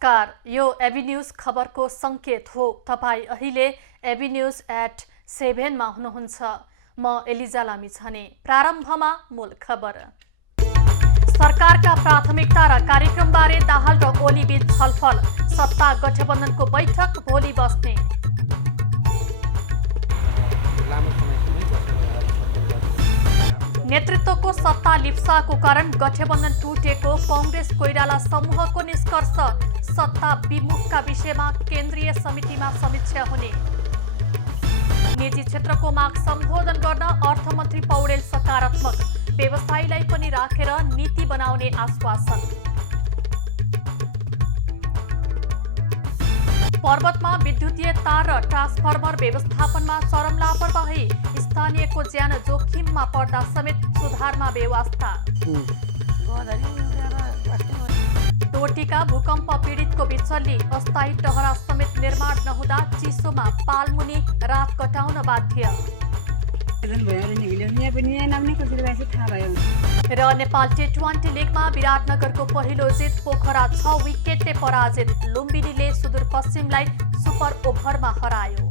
नमस्कार, यो AB news खबरको संकेत हो। तपाईँ अहिले एबी न्यूज एट 7 मा हुनुहुन्छ। म एलिजा लामिछाने। प्रारम्भमा मूल खबर। सरकारका प्राथमिकता र कार्यक्रमबारे दाहाल र ओली बीच छलफल। सत्ता गठबन्धनको बैठक भोलि बस्ने। नेतृत्वको सत्ता लिप्साको कारण गठबन्धन टुटेको कांग्रेस कोइराला समूहको निष्कर्ष। सत्ता विमुखका विषयमा केन्द्रीय समितिमा समीक्षा हुने। निजी क्षेत्रको माग सम्बोधन गर्न अर्थमन्त्री पौडेल सकारात्मक। व्यवसायीलाई पनि राखेर नीति बनाउने आश्वासन। पर्वतमा विद्युतीय तार र ट्रान्सफर्मर व्यवस्थापनमा चरम लापरवाही। स्थानीयको ज्यान जोखिममा पर्दा समेत सुधारमा बेवास्ता। डोटीका भूकम्प पीडितको बिचल्ली। अस्थायी टहरा समेत निर्माण नहुँदा चिसोमा पालमुनि रात कटाउन बाध्य। र नेपाल टी20 लिगमा विराटनगरको पहिलो जित। पोखरा 6 विकेटले पराजित। लुम्बिनीले सुदूरपश्चिमलाई सुपर ओभरमा हरायो।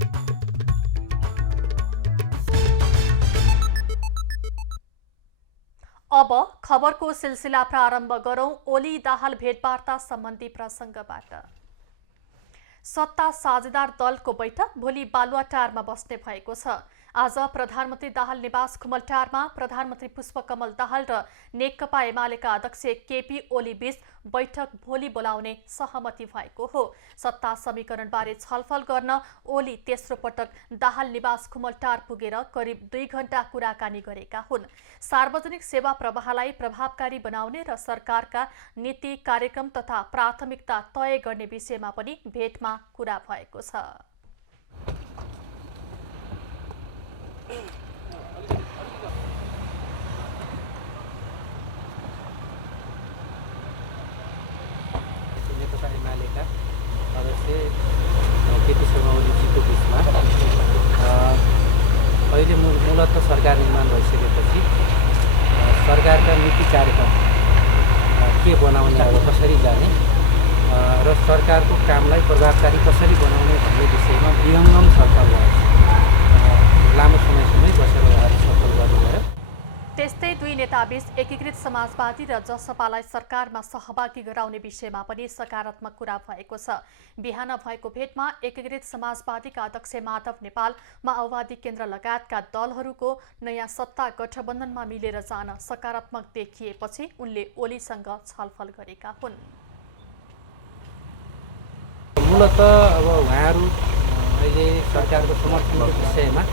अब खबरको सिलसिला प्रारम्भ गरौं। ओली दाहाल भेटवार्ता सम्बन्धी प्रसङ्गबाट। सत्ता साझेदार दलको बैठक भोलि बालुवाटारमा बस्ने भएको छ। आज प्रधानमन्त्री दाहाल निवास खुमलटारमा प्रधानमन्त्री पुष्पकमल दाहाल र नेकपा एमालेका अध्यक्ष केपी ओली बीच बैठक भोलि बोलाउने सहमति भएको हो। सत्ता समीकरणबारे छलफल गर्न ओली तेस्रो पटक दाहाल निवास खुमलटार पुगेर करिब 2 घण्टा कुराकानी गरेका हुन्। सार्वजनिक सेवा प्रवाहलाई प्रभावकारी बनाउने र सरकारका नीति कार्यक्रम तथा प्राथमिकता तय गर्ने विषयमा पनि भेटमा कुरा भएको छ। नेकपा एमालेका अध्यक्ष केपी शर्मा ओलीजीको बिचमा अहिले मूलत सरकार निर्माण भइसकेपछि सरकारका नीति कार्यक्रम के बनाउने, अब कसरी जाने र सरकारको कामलाई प्रभावकारी कसरी बनाउने भन्ने विषयमा विहङ्गम छलफल भयो। लामो समयसम्मै बसेर उहाँहरू छलफल गर्नुभयो। त्यस्तै दुई नेताबीच एकीकृत समाजवादी र जसपालाई सरकारमा सहभागी गराउने विषयमा पनि सकारात्मक कुरा भएको छ। बिहान भएको भेटमा एकीकृत समाजवादीका अध्यक्ष माधव नेपाल माओवादी केन्द्र लगायतका दलहरूको नयाँ सत्ता गठबन्धनमा मिलेर जान सकारात्मक देखिएपछि उनले ओलीसँग छलफल गरेका हुन्। मूलत अब उहाँहरू अहिले सरकारको समर्थनको विषयमा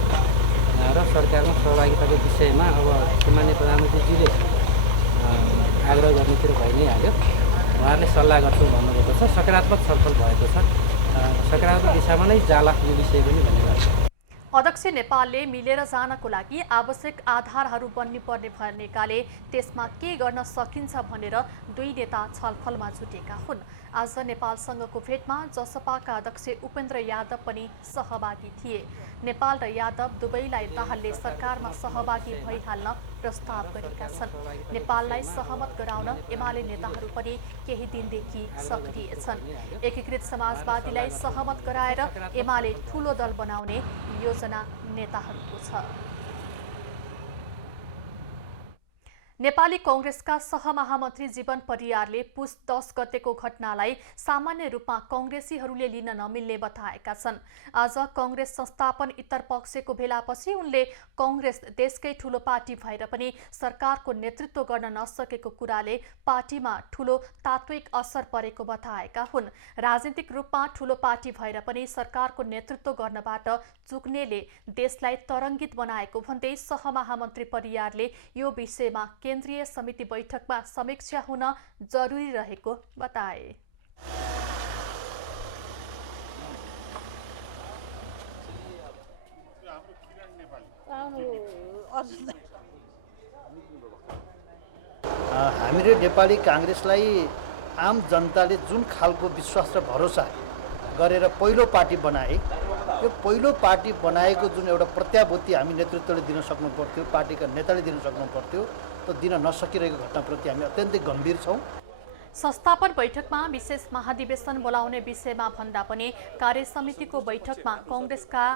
र सरकारमा सहभागिताको विषयमा अब सामान्य प्रधानमन्त्रीजीले आग्रह गर्नेतिर भइ नै हाल्यो। उहाँहरूले सल्लाह गर्छौँ भन्नुभएको छ। सकारात्मक छलफल भएको छ। सकारात्मक दिशामा नै जाला यो विषय पनि भन्ने लाग्छ। अध्यक्ष नेपालले मिलेर जानको लागि आवश्यक आधारहरू बन्नुपर्ने भएकाले त्यसमा के गर्न सकिन्छ भनेर दुई नेता छलफलमा जुटेका हुन्। आज नेपालसँगको भेटमा जसपाका अध्यक्ष उपेन्द्र यादव पनि सहभागी थिए। नेपाल र यादव दुवैलाई दाहालले सरकारमा सहभागी भइहाल्न प्रस्ताव गरेका छन्। नेपाललाई सहमत गराउन एमाले नेताहरू पनि केही दिनदेखि सक्रिय छन्। एकीकृत समाजवादीलाई सहमत गराएर एमाले ठूलो दल बनाउने योजना नेताहरूको छ। नेपाली कांग्रेसका सहमहामन्त्री जीवन परियारले पुस 10 गतेको घटनालाई सामान्य रूपमा कांग्रेसीहरूले लिन नमिल्ने बताएका छन्। आज कांग्रेस संस्थापन इतर पक्षको भेलापछि उनले कांग्रेस देशकै ठूलो पार्टी भएर पनि सरकारको नेतृत्व गर्न नसकेको कुराले पार्टीमा ठूलो तात्विक असर परेको बताएका हुन्। राजनीतिक रूपमा ठूलो पार्टी भएर पनि सरकारको नेतृत्व गर्नबाट चुक्नेले देशलाई तरङ्गित बनाएको भन्दै सहमहामन्त्री परियारले यो विषयमा केन्द्रीय समिति बैठकमा समीक्षा हुन जरुरी रहेको बताए। हामीले नेपाली कांग्रेसलाई आम जनताले जुन खालको विश्वास र भरोसा गरेर पहिलो पार्टी बनाए, यो पहिलो पार्टी बनाएको जुन एउटा प्रत्याभूति हामी नेतृत्वले दिन सक्नु पर्थ्यो, पार्टीका नेताले दिन सक्नु पर्थ्यो, त्यो दिन नसकिरहेको घटनाप्रति हामी अत्यन्तै गम्भीर छौँ। संस्थापन बैठकमा विशेष महाधिवेशन बोलाउने विषयमा भन्दा पनि कार्यसमितिको बैठकमा कांग्रेसका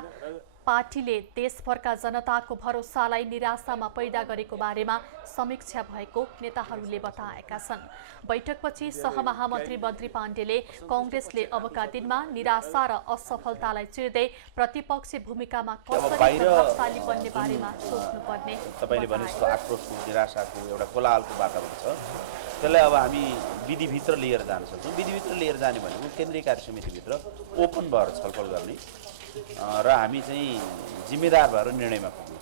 पार्टीले देशभरका जनताको भरोसालाई निराशामा पैदा गरेको बारेमा समीक्षा भएको नेताहरूले बताएका छन्। बैठकपछि सहमहामन्त्री मन्त्री पाण्डेले कांग्रेसले अबका दिनमा निराशा र असफलतालाई चिर्दै प्रतिपक्षी भूमिकामा कसरी प्रभावशाली बन्ने बारेमा सोच्नुपर्ने तपाईले भने जस्तो आक्रोशको निराशाको एउटा कोलाहलको वातावरण छ। त्यसलाई अब हामी विधिभित्र लिएर जान सक्छौँ। विधिभित्र लिएर जाने भनेको केन्द्रीय कार्य समितिभित्र ओपन भएर छलफल गर्ने र हामी चाहिँ जिम्मेदार भएर निर्णयमा पुग्ने।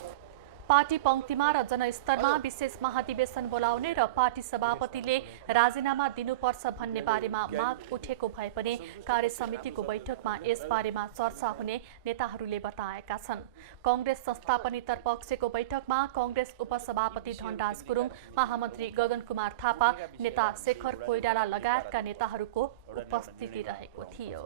पार्टी पंक्तिमा र जनस्तरमा विशेष महाधिवेशन बोलाउने र पार्टी सभापतिले राजीनामा दिनुपर्छ भन्ने बारेमा माग उठेको भए पनि कार्यसमितिको बैठकमा यसबारेमा चर्चा हुने नेताहरूले बताएका छन्। कांग्रेस संस्थापनेतर पक्षको बैठकमा कांग्रेस उपसभापति धनराज गुरुङ, महामन्त्री गगन कुमार थापा, नेता शेखर कोइराला लगायतका नेताहरूको उपस्थिति रहेको थियो।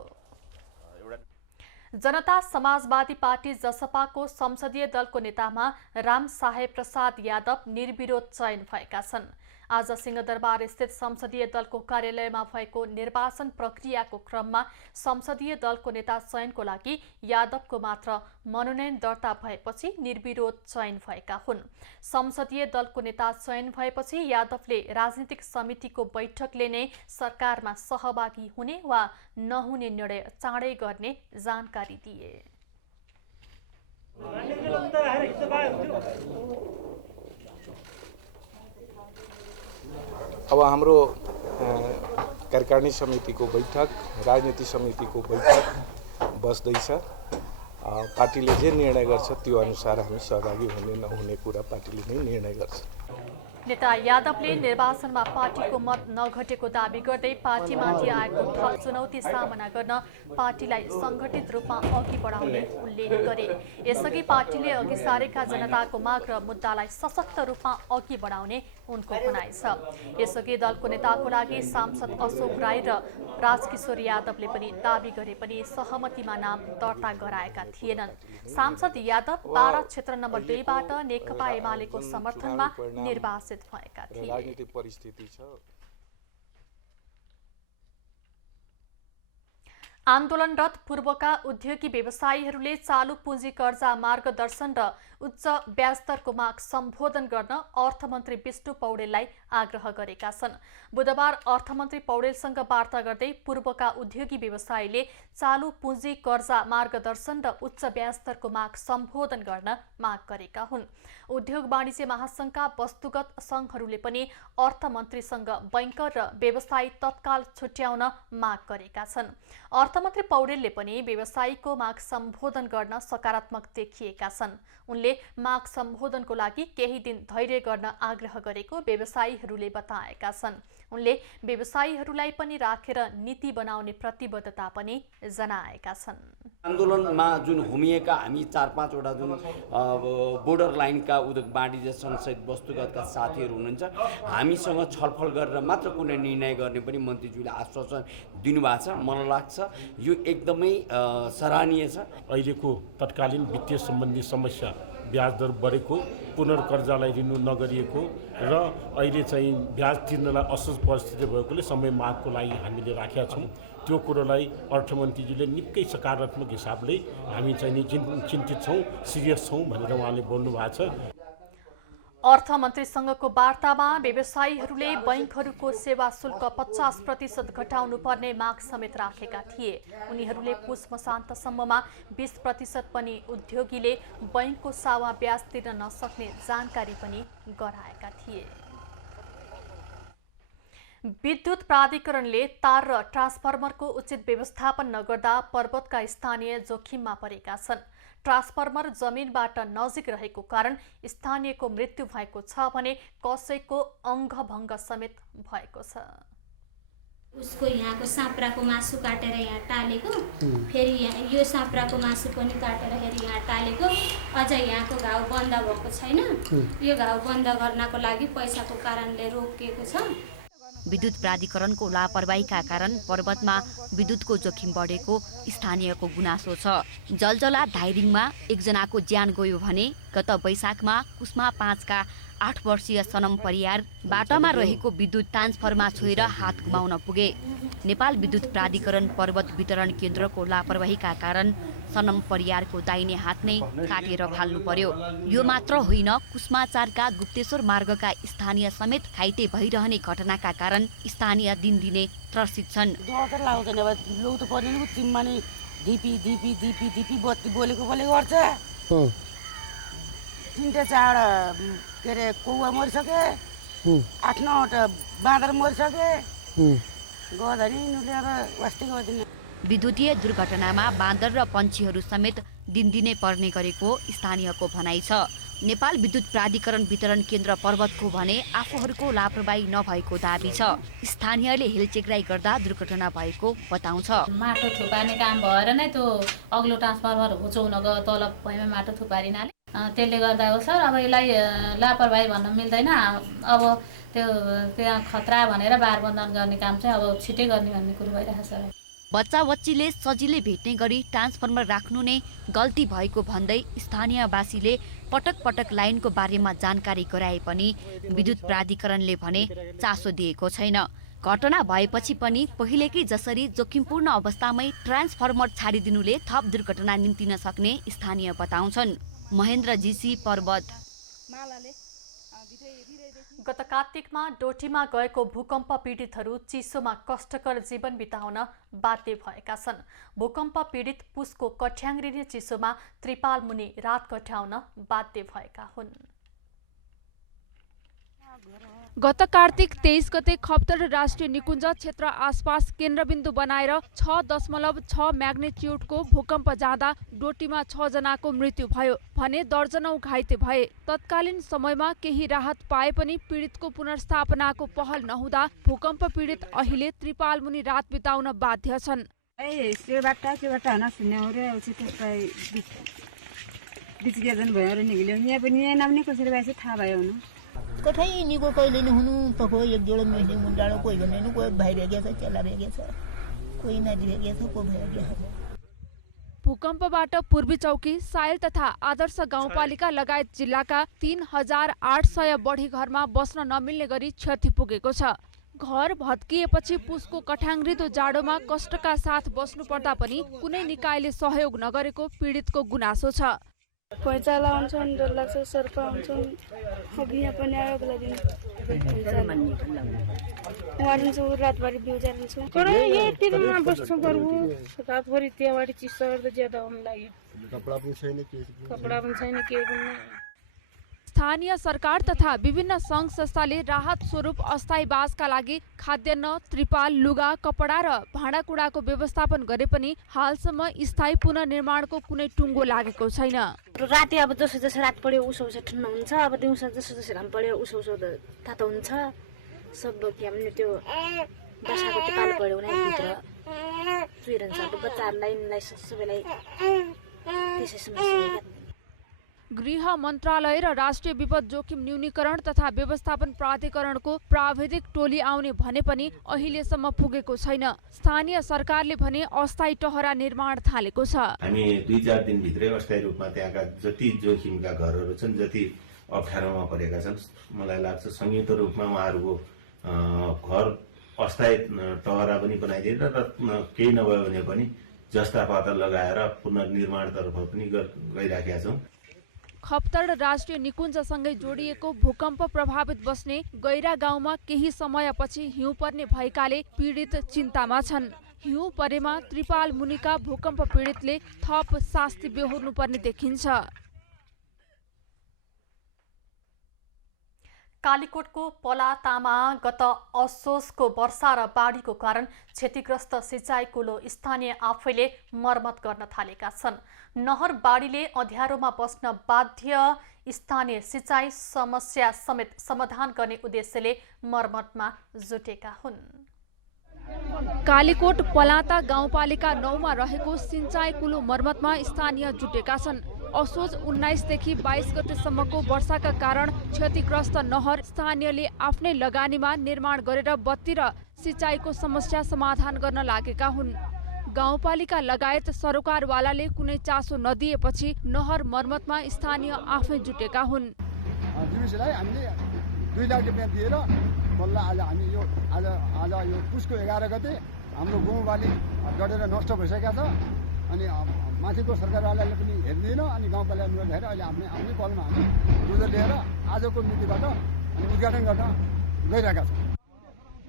जनता समाजवादी पार्टी जसपाको संसदीय दलको नेतामा राम साहेब प्रसाद यादव निर्विरोध चयन भएका छन्। आज सिंहदरबार स्थित संसदीय दलको कार्यालयमा भएको निर्वाचन प्रक्रियाको क्रममा संसदीय दलको नेता चयनको लागि यादवको मात्र मनोनयन दर्ता भएपछि निर्विरोध चयन भएका हुन्। संसदीय दलको नेता चयन भएपछि यादवले राजनीतिक समितिको बैठकले नै सरकारमा सहभागी हुने वा नहुने निर्णय चाँडै गर्ने जानकारी दिए। अब हाम्रो कार्यकारिणी समितिको बैठक, राजनीति समितिको बैठक बस्दैछ। पार्टीले जे निर्णय गर्छ त्यो अनुसार हामी सहभागी हुने नहुने कुरा पार्टीले नै निर्णय गर्छ। नेता यादवले निर्वाचनमा पार्टीको मत नघटेको दावी गर्दै पार्टीमाथि आएको थप चुनौती सामना गर्न पार्टीलाई संगठित रूपमा अघि बढाउने उल्लेख गरे। यसअघि पार्टीले अघि सारेका जनताको माग र मुद्दालाई सशक्त रूपमा अघि बढाउने उनको भनाइ छ। यसअघि दलको नेताको लागि सांसद अशोक राई र राजकिशोर यादवले पनि दावी गरे पनि सहमतिमा नाम दर्ता गराएका थिएनन्। सांसद यादव बारा क्षेत्र नम्बर 2 बाट नेकपा एमालेको समर्थनमा निर्वाचित भएका थिए। राजनीतिक परिस्थिति छ। आन्दोलनरत पूर्वका उद्योगी व्यवसायीहरूले चालू पुँजी कर्जा मार्गदर्शन र उच्च ब्याजदरको माग सम्बोधन गर्न अर्थमन्त्री विष्णु पौडेललाई आग्रह गरेका छन्। बुधबार अर्थमन्त्री पौडेलसँग वार्ता गर्दै पूर्वका उद्योगी व्यवसायीले चालू पुँजी कर्जा मार्गदर्शन र उच्च ब्याजदरको माग सम्बोधन गर्न माग गरेका हुन्। उद्योग वाणिज्य महासंघका वस्तुगत संघहरूले पनि अर्थमन्त्रीसँग बैंकर र व्यवसायी तत्काल छुट्याउन माग गरेका छन्। अर्थमन्त्री पौडेलले पनि व्यवसायीको माग सम्बोधन गर्न सकारात्मक देखिएका छन्। उनले माग सम्बोधनको लागि केही दिन धैर्य गर्न आग्रह गरेको व्यवसायीहरूले बताएका छन्। उनले व्यवसायीहरूलाई पनि राखेर नीति बनाउने प्रतिबद्धता पनि जनाएका छन्। आन्दोलनमा जुन होमिएका हामी 4-5 वटा जुन बोर्डर लाइनका उद्योग वाणिज्य संसद वस्तुगतका साथीहरू हुनुहुन्छ, हामीसँग छलफल गरेर मात्र कुनै निर्णय गर्ने पनि मन्त्रीज्यूले आश्वासन दिनुभएको छ। मलाई लाग्छ यो एकदमै सराहनीय छ। अहिलेको तत्कालीन वित्तीय सम्बन्धी समस्या, ब्याज दर बढेको, पुनर्कर्जालाई रिन्यू नगरिएको र अहिले चाहिँ ब्याज तिर्नलाई असहज परिस्थिति भएकोले समय मागको लागि हामीले राखेका छौँ। त्यो कुरोलाई अर्थमन्त्रीजीले निकै सकारात्मक हिसाबले हामी चाहिँ चिन्तित छौँ, सिरियस छौँ भनेर उहाँले बोल्नु भएको छ। अर्थमन्त्रीसँगको वार्तामा व्यवसायीहरूले बैंकहरूको सेवा शुल्क 50% घटाउनु पर्ने माग समेत राखेका थिए। उनीहरूले पुष मसान्तसम्ममा 20% पनि उद्योगीले बैंकको सावा ब्याज तिर्न नसक्ने जानकारी पनि गराएका थिए। विद्युत प्राधिकरणले तार र ट्रान्सफर्मरको उचित व्यवस्थापन नगर्दा पर्वतका स्थानीय जोखिममा परेका छन्। ट्रान्सफर्मर जमिनबाट नजिक रहेको कारण स्थानीयको मृत्यु भएको छ भने कसैको अङ्गभङ्ग समेत भएको छ। उसको यहाँको साँप्राको मासु काटेर यहाँ टालेको, फेरि यो साँप्राको मासु पनि काटेर फेरि यहाँ टालेको, अझ यहाँको घाउ बन्द भएको छैन। यो घाउ बन्द गर्नको लागि पैसाको कारणले रोकिएको छ। विद्युत प्राधिकरणको लापरवाहीका कारण पर्वतमा विद्युतको जोखिम बढेको स्थानीयको गुनासो छ। जलजला धाइरिङमा एकजनाको ज्यान गयो भने गत वैशाखमा कुस्मा 5 का 8 वर्षीय सनम परियार बाटामा रहेको विद्युत ट्रान्सफरमा छोएर हात गुमाउन पुगे। नेपाल विद्युत प्राधिकरण पर्वत वितरण केन्द्रको लापरवाहीका कारण सनम परियारको दाहिने हात नै काटेर फाल्नु पर्यो। यो मात्र होइन, कुस्मा 4 का गुप्तेश्वर मार्गका स्थानीय समेत घाइते भइरहने घटनाका कारण स्थानीय दिनदिनै त्रसित छन्। बत्ती बोलेको गर्छ। 3टा 4 के अरे कौवा मरिसके, 8-9 बाँदर मरिसके। विद्युतीय दुर्घटनामा बाँदर र पन्छीहरू समेत दिनदिनै पर्ने गरेको स्थानीयको भनाइ छ। नेपाल विद्युत प्राधिकरण वितरण केन्द्र पर्वतको भने आफूहरूको लापरवाही नभएको दाबी छ। स्थानीयले हेलचेक्राइ गर्दा दुर्घटना भएको बताउँछ। माटो थुपार्ने काम भएर नै त्यो अग्लो ट्रान्सफर्मर होचाउन गयो, तल भएमा माटो थुपारिनाले त्यसले गर्दा हो सर। अब यसलाई लापरवाही भन्न मिल्दैन। अब त्यो त्यहाँ खतरा भनेर बारबन्धन गर्ने काम चाहिँ अब छिटै गर्ने भन्ने कुरो भइरहेको छ। बच्चा बच्चीले सजिलै भेट्ने गरी ट्रान्सफर्मर राख्नु नै गल्ती भएको भन्दै स्थानीयवासीले पटक पटक लाइनको बारेमा जानकारी गराए पनि विद्युत प्राधिकरणले भने चासो दिएको छैन। घटना भएपछि पनि पहिलेकै जसरी जोखिमपूर्ण अवस्थामै ट्रान्सफर्मर छाडिदिनुले थप दुर्घटना निम्तिन सक्ने स्थानीय बताउँछन्। महेन्द्र जीसी, पर्वत। गत कार्तिकमा डोटीमा गएको भूकम्प पीडितहरू चिसोमा कष्टकर जीवन बिताउन बाध्य भएका छन्। भूकम्प पीडित पुसको कठ्याङ्ग्रिने चिसोमा त्रिपाल मुनि रात कट्याउन बाध्य भएका हुन्। गत कार्तिक 23 गते खप्तड राष्ट्रिय निकुञ्ज क्षेत्र आसपास केन्द्रबिन्दु बनाएर 6.6 म्याग्निट्युडको भूकम्प जाँदा डोटीमा 6 जनाको मृत्यु भयो भने दर्जनौं घाइते भए। तत्कालीन समयमा केही राहत पाए पनि पीडितको पुनर्स्थापनाको पहल नहुँदा भूकम्प पीडित अहिले त्रिपाल मुनि रात बिताउन बाध्य छन्। कतै निको कहिले नि हुनु त को एक जोडा मिल्ने मुन्डालो कोही भन्दैन, कोही भइरहेको छ, चलाइरहेको छ, कोही नदिरहेको छ, कोही भइरहेको छ। भूकम्पबाट पूर्वी चौकी, साइल तथा आदर्श गाउँपालिका लगायत जिल्लाका 3800 बढी घरमा बस्न नमिल्ने गरी क्षति पुगेको छ। घर भत्किएपछि पुसको कठ्याङ्ग्रिदो जाडोमा कष्टका साथ बस्नु पर्दा पनि कुनै निकायले सहयोग नगरेको पीडितको गुनासो छ। पैँचाला आउँछन्, डर लाग्छ, सर्पा आउँछन्। अब यहाँ पनि आयो बेला दिन उहाँहरू रातभरि बिउजा रहन्छौँ। तर यतिमा बस्छु पर्बु रातभरि त्यहाँबाट चिसो गर्दा ज्यादा हुन लाग्यो। कपडा पनि छैन के पनि। स्थानीय सरकार तथा विभिन्न सङ्घ संस्थाले राहत स्वरूप अस्थायी बासका लागि खाद्यान्न, त्रिपाल, लुगा, कपडा र भाँडाकुँडाको व्यवस्थापन गरे पनि हालसम्म स्थायी पुनर्निर्माणको कुनै टुङ्गो लागेको छैन। राति अब जसो रात पढ्यो उसो ठन्डा हुन्छ, अब दिउँसो जसो घाम पढ्यो उसो तातो हुन्छ। सब हामीले त्यो बसाको त्रिपाल पढ्यो भने भित्र चुइरहन्छ। अब बच्चाहरूलाई सबैलाई त्यसै समस्या। गृह मन्त्रालय र राष्ट्रिय विपद जोखिम न्यूनीकरण तथा व्यवस्थापन प्राधिकरणको प्राविधिक टोली आउने भने पनि अहिलेसम्म पुगेको छैन। स्थानीय सरकारले भने अस्थायी टहरा निर्माण थालेको छ। हामी 2-4 दिनभित्रै अस्थायी रूपमा त्यहाँका जति जोखिमका घरहरू छन्, जति अप्ठ्यारोमा परेका छन्, मलाई लाग्छ संयुक्त रूपमा उहाँहरूको घर अस्थायी टहरा पनि बनाइदिएर र केही नभयो भने पनि जस्ता पाता लगाएर पुनर्निर्माणतर्फ पनि गइराखेका छौँ। खप्तड राष्ट्रिय निकुञ्जसँगै जोडिएको भूकम्प प्रभावित बस्ने गैरा गाउँमा केही समयपछि हिउँ पर्ने भएकाले पीडित चिन्तामा छन्। हिउँ परेमा त्रिपाल मुनिका भूकम्प पीडितले थप शास्ति बेहोर्नुपर्ने देखिन्छ। कालीकोटको पलातामा गत असोजको वर्षा र बाढीको कारण क्षतिग्रस्त सिँचाइ कुलो स्थानीय आफैले मर्मत गर्न थालेका छन्। नहर बाढीले अँध्यारोमा बस्न बाध्य स्थानीय सिँचाइ समस्या समेत समाधान गर्ने उद्देश्यले मर्मतमा जुटेका हुन्। कालीकोट पलाता गाउँपालिका 9 मा रहेको सिँचाइ कुलो मर्मतमा स्थानीय जुटेका छन्। असोज 19 देखि 22 गतेसम्मको वर्षाका कारण क्षतिग्रस्त नहर स्थानीयले आफ्नै लगानीमा निर्माण गरेर बत्ती र सिँचाइको समस्या समाधान गर्न लागेका हुन्। गाउँपालिका लगायत सरकारवालाले कुनै चासो नदिएपछि नहर मर्मतमा स्थानीय आफै जुटेका हुन्। डिभिसीलाई हामीले 2 लाख रुपियाँ दिएर बल्ल आज हामी यो आज यो पुसको 11 गते हाम्रो गाउँबाली डढेर नष्ट भइसकेका छ। अनि माथिको सरकारवालाले पनि हेर्दैन, अनि गाउँपालिकाले हेरेर अहिले आफ्नै बलमा हामी डोजर लिएर आजको मितिबाट अनि उद्घाटन गर्न गइरहेका छौँ।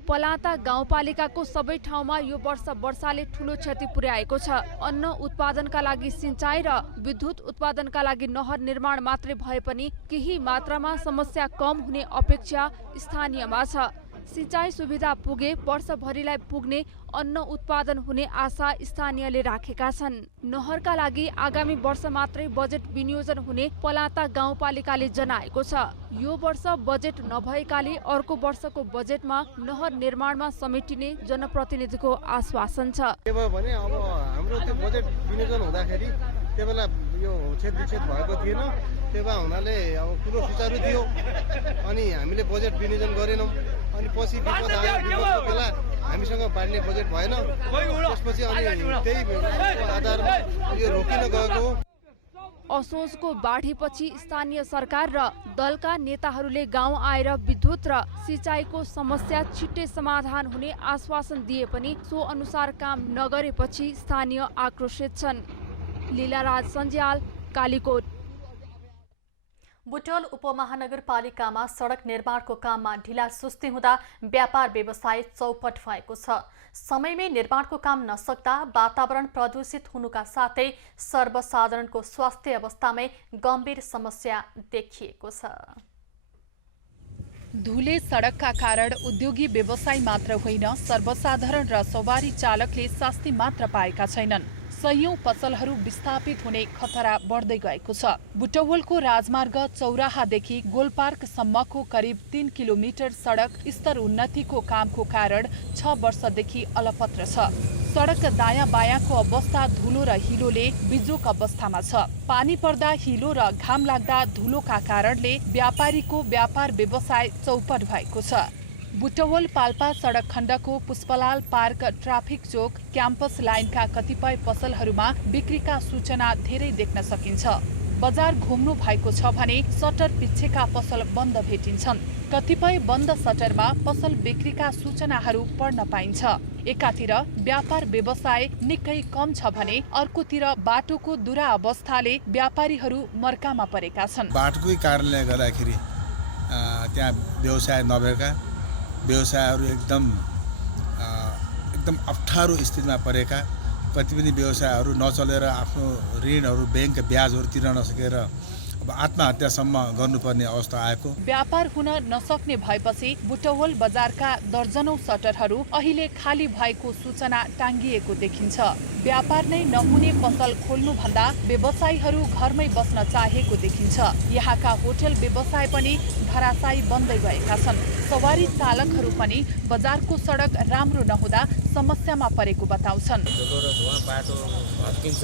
पलाता गाउँपालिकाको सबै ठाउँमा यो वर्ष वर्षाले ठूलो क्षति पुर्याएको छ। अन्न उत्पादनका लागि सिंचाइ र विद्युत उत्पादनका लागि नहर निर्माण मात्रै भए पनि केही मात्रामा समस्या कम हुने अपेक्षा स्थानीयमा छ। सिंचाइ सुविधा पुगे वर्षभरिलाई पुग्ने अन्न उत्पादन हुने आशा स्थानीयले राखेका छन्। नहरका लागि आगामी वर्ष मात्रै बजेट विनियोजन हुने पलाता गाउँपालिकाले जनाएको छ। यो वर्ष बजेट नभएकाले अर्को वर्षको बजेटमा नहर निर्माणमा समेटिने जनप्रतिनिधिको आश्वासन छ। के भयो भने अब हाम्रो त्यो बजेट विनियोजन हुँदाखेरि त्यो बेला यो क्षेत्र विच्छेद भएको थिएन। त्यो भए हुनाले अब कुरो सुचारू थियो अनि हामीले बजेट विनियोजन गरेनौँ। अनि पछि विपद आयो, विपदको बेला हामीसँग बाँड्ने बजेट भएन। त्यसपछि अनि त्यही आधारमा यो रोकिन गएको। असोजको बाढीपछि स्थानीय सरकार र दलका नेताहरूले गाउँ आएर विद्युत र सिंचाइको समस्या छिट्टै समाधान हुने आश्वासन दिए पनि सो अनुसार काम नगरेपछि स्थानीय आक्रोशित छन्। लीलाराज सञ्ज्याल, कालीकोट। बुटोल उपमहानगरपालिकामा सडक निर्माणको काममा ढिला सुस्ती हुँदा व्यापार व्यवसाय चौपट भएको छ। समयमै निर्माणको काम नसक्दा वातावरण प्रदूषित हुनुका साथै सर्वसाधारणको स्वास्थ्य अवस्थामै गम्भीर समस्या देखिएको छ। धुले सडकका कारण उद्योगी व्यवसाय मात्र होइन, सर्वसाधारण र सवारी चालकले शास्ति मात्र पाएका छैनन्। सयौं पसलहरू विस्थापित हुने खतरा बढ्दै गएको छ। बुटवलको राजमार्ग चौराहादेखि गोलपार्कसम्मको करिब 3 किलोमिटर सडक स्तर उन्नतिको कामको कारण 6 वर्षदेखि अलपत्र छ। सडक दायाँ बायाँको अवस्था धुलो र हिलोले बिजोक अवस्थामा छ। पानी पर्दा हिलो र घाम लाग्दा धुलोका कारणले व्यापारीको व्यापार व्यवसाय चौपट भएको छ। बुटवल पाल्पा सडक खण्डको पुष्पलाल पार्क, ट्राफिक चोक, क्याम्पस लाइनका कतिपय पसलहरूमा बिक्रीका सूचना धेरै देख्न सकिन्छ। बजार घुम्नु भएको छ भने सटर पिच्छेका पसल बन्द भेटिन्छन्। कतिपय बन्द सटरमा पसल बिक्रीका सूचनाहरू पढ्न पाइन्छ। एकातिर व्यापार व्यवसाय निकै कम छ भने अर्कोतिर बाटोको दुरावस्थाले व्यापारीहरू मर्कामा परेका छन्। बाटोकै कारणले गर्दाखेरि त्यहाँ व्यवसाय नभएका व्यवसायहरू एकदम अप्ठ्यारो स्थितिमा परेका, कति पनि व्यवसायहरू नचलेर आफ्नो ऋणहरू ब्याङ्कका ब्याजहरू तिर्न नसकेर अब आत्महत्यासम्म गर्नुपर्ने अवस्था आएको। व्यापार हुन नसक्ने भएपछि बुटवल बजारका दर्जनौं सटरहरू अहिले खाली भएको सूचना टाङ्गिएको देखिन्छ। व्यापार नै नहुने पसल खोल्नुभन्दा व्यवसायीहरू घरमै बस्न चाहेको देखिन्छ। यहाँका होटल व्यवसाय पनि धराशायी बन्दै गएका छन्। सवारी चालकहरू पनि बजारको सडक राम्रो नहुँदा समस्यामा परेको बताउँछन्। बाटो भत्किन्छ,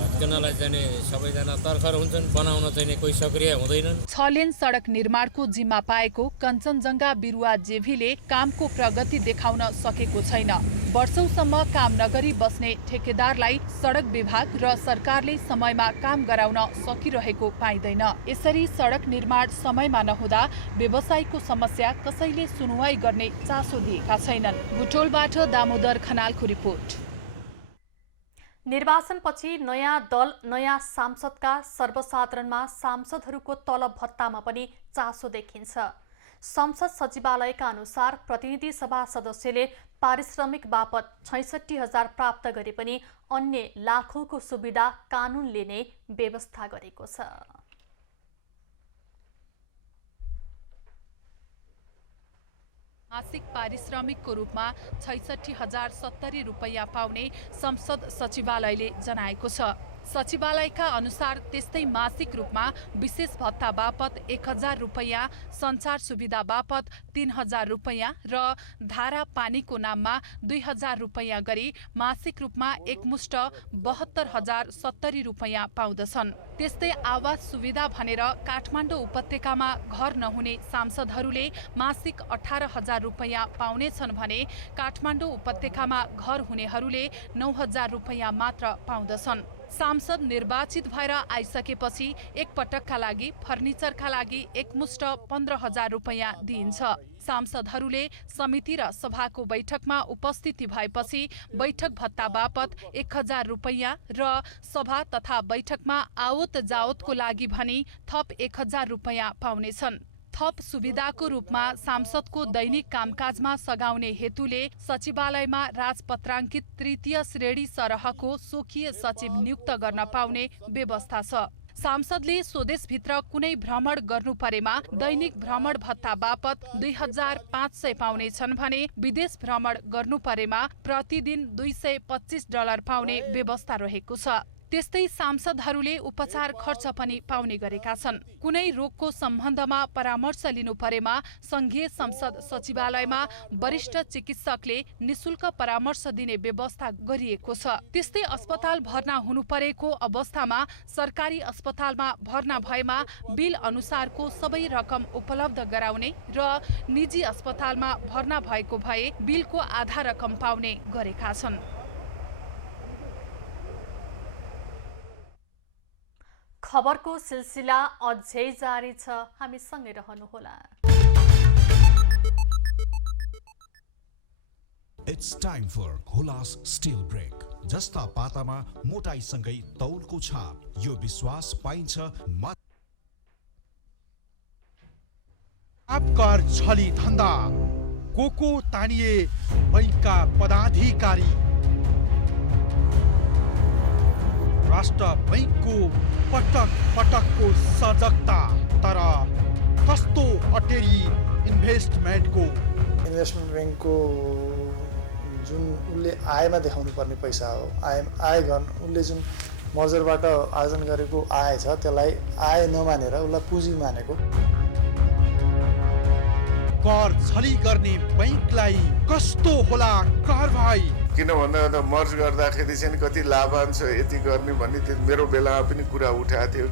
भत्कनलाई चाहिँ सबैजना तर्खर हुन्छन्, बनाउन चाहिँ कोही सक्रिय हुँदैनन्। 6 लेन सडक निर्माणको जिम्मा पाएको कञ्चनजङ्घा बिरुवा जेभीले कामको प्रगति देखाउन सकेको छैन। वर्षौंसम्म काम नगरी बस्ने ठेकेदारलाई सडक विभाग र सरकारले समयमा काम गराउन सकिरहेको पाइँदैन। यसरी सडक निर्माण समयमा नहुँदा व्यवसायको समस्या कसैले सुनुवाई गर्ने चासो दिएका छैनन्। बुटोलबाट दामोदर खनालको रिपोर्ट। निर्वाचनपछि नयाँ दल नयाँ सांसदका सर्वसाधारणमा सांसदहरूको तलब भत्तामा पनि चासो देखिन्छ। संसद सचिवालयका अनुसार प्रतिनिधि सभा सदस्यले पारिश्रमिक बापत 66,000 प्राप्त गरे पनि अन्य लाखौंको सुविधा कानूनले नै व्यवस्था गरेको छ। मासिक पारिश्रमिकको रूपमा 66,070 रुपैयाँ पाउने संसद सचिवालयले जनाएको छ। सचिवालयका अनुसार त्यस्तै मासिक रूपमा विशेष भत्ता बापत 1000 रुपैयाँ, सञ्चार सुविधा बापत 3000 रुपैयाँ र धारा पानीको नाममा 2000 रुपैयाँ गरी मासिक रूपमा एकमुष्ट 72,070 रुपैयाँ पाउँदछन्। त्यस्तै आवास सुविधा भनेर काठमाडौँ उपत्यकामा घर नहुने सांसदहरूले मासिक 18,000 रुपैयाँ पाउनेछन् भने काठमाडौँ उपत्यकामा घर हुनेहरूले 9,000 रुपैयाँ मात्र पाउँदछन्। सांसद निर्वाचित भएर आइसकेपछि एकपटकका लागि फर्निचरका लागि एकमुष्ट 15,000 रुपैयाँ दिइन्छ। सांसदहरूले समिति र सभाको बैठकमा उपस्थिति भएपछि बैठक भत्ता बापत 1000 रुपैयाँ र सभा तथा बैठकमा आवत जावतको लागि भनी थप 1000 रुपैयाँ पाउनेछन्। थप सुविधाको रूपमा सांसदको दैनिक कामकाजमा सघाउने हेतुले सचिवालयमा राजपत्राङ्कित तृतीय श्रेणी सरहको स्वकीय सचिव नियुक्त गर्न पाउने व्यवस्था छ। सांसदले स्वदेशभित्र कुनै भ्रमण गर्नु परेमा दैनिक भ्रमण भत्ता बापत 2500 पाउनेछन् भने विदेश भ्रमण गर्नु परेमा प्रतिदिन $225 पाउने व्यवस्था रहेको छ। त्यस्तै सांसदहरूले उपचार खर्च पनि पाउने गरेका छन्। कुनै रोगको सम्बन्धमा परामर्श लिनु परेमा संघीय संसद सचिवालयमा वरिष्ठ चिकित्सकले निशुल्क परामर्श दिने व्यवस्था गरिएको छ। त्यस्तै अस्पताल भर्ना हुनु परेको अवस्थामा सरकारी अस्पतालमा भर्ना भएमा बिल अनुसारको सबै रकम उपलब्ध गराउने र निजी अस्पतालमा भर्ना भएको भए बिलको आधा रकम पाउने गरेका छन्। खबरको सिलसिला अझै जारी छ, हामीसँगै रहनुहोला। It's time for Hulas Steel Brick. जस्ता पातामा मोटाइसँगै तौलको छाप, यो विश्वास पाइन्छ आपकार छली धन्दा कोको तानिए बैंकका पदाधिकारी राष्ट्र बैंकको पटक पटकको सजगता, तर कस्तो अटेरी इन्भेस्टमेन्टको इन्भेस्टमेन्ट बैंकको जुन उसले आयमा देखाउनु पर्ने पैसा हो, आय उसले जुन मर्जरबाट आर्जन गरेको आय छ त्यसलाई आय नमानेर उसलाई पुँजी मानेको। कर छली गर्ने बैंकलाई कस्तो होला कारबाही? किन भन्दा मर्ज गर्दाखेरि चाहिँ कति लाभांश यति गर्ने भन्ने मेरो बेलामा पनि कुरा उठाएको थियो।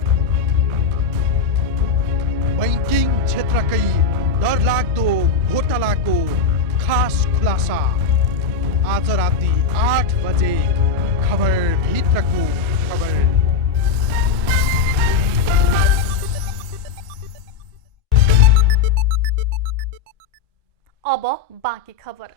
बैंकिङ क्षेत्रकै डरलाग्दो घोटालाको खास खुलासा आज राति 8 बजे खबर भित्रको खबर। अब बाँकी खबर।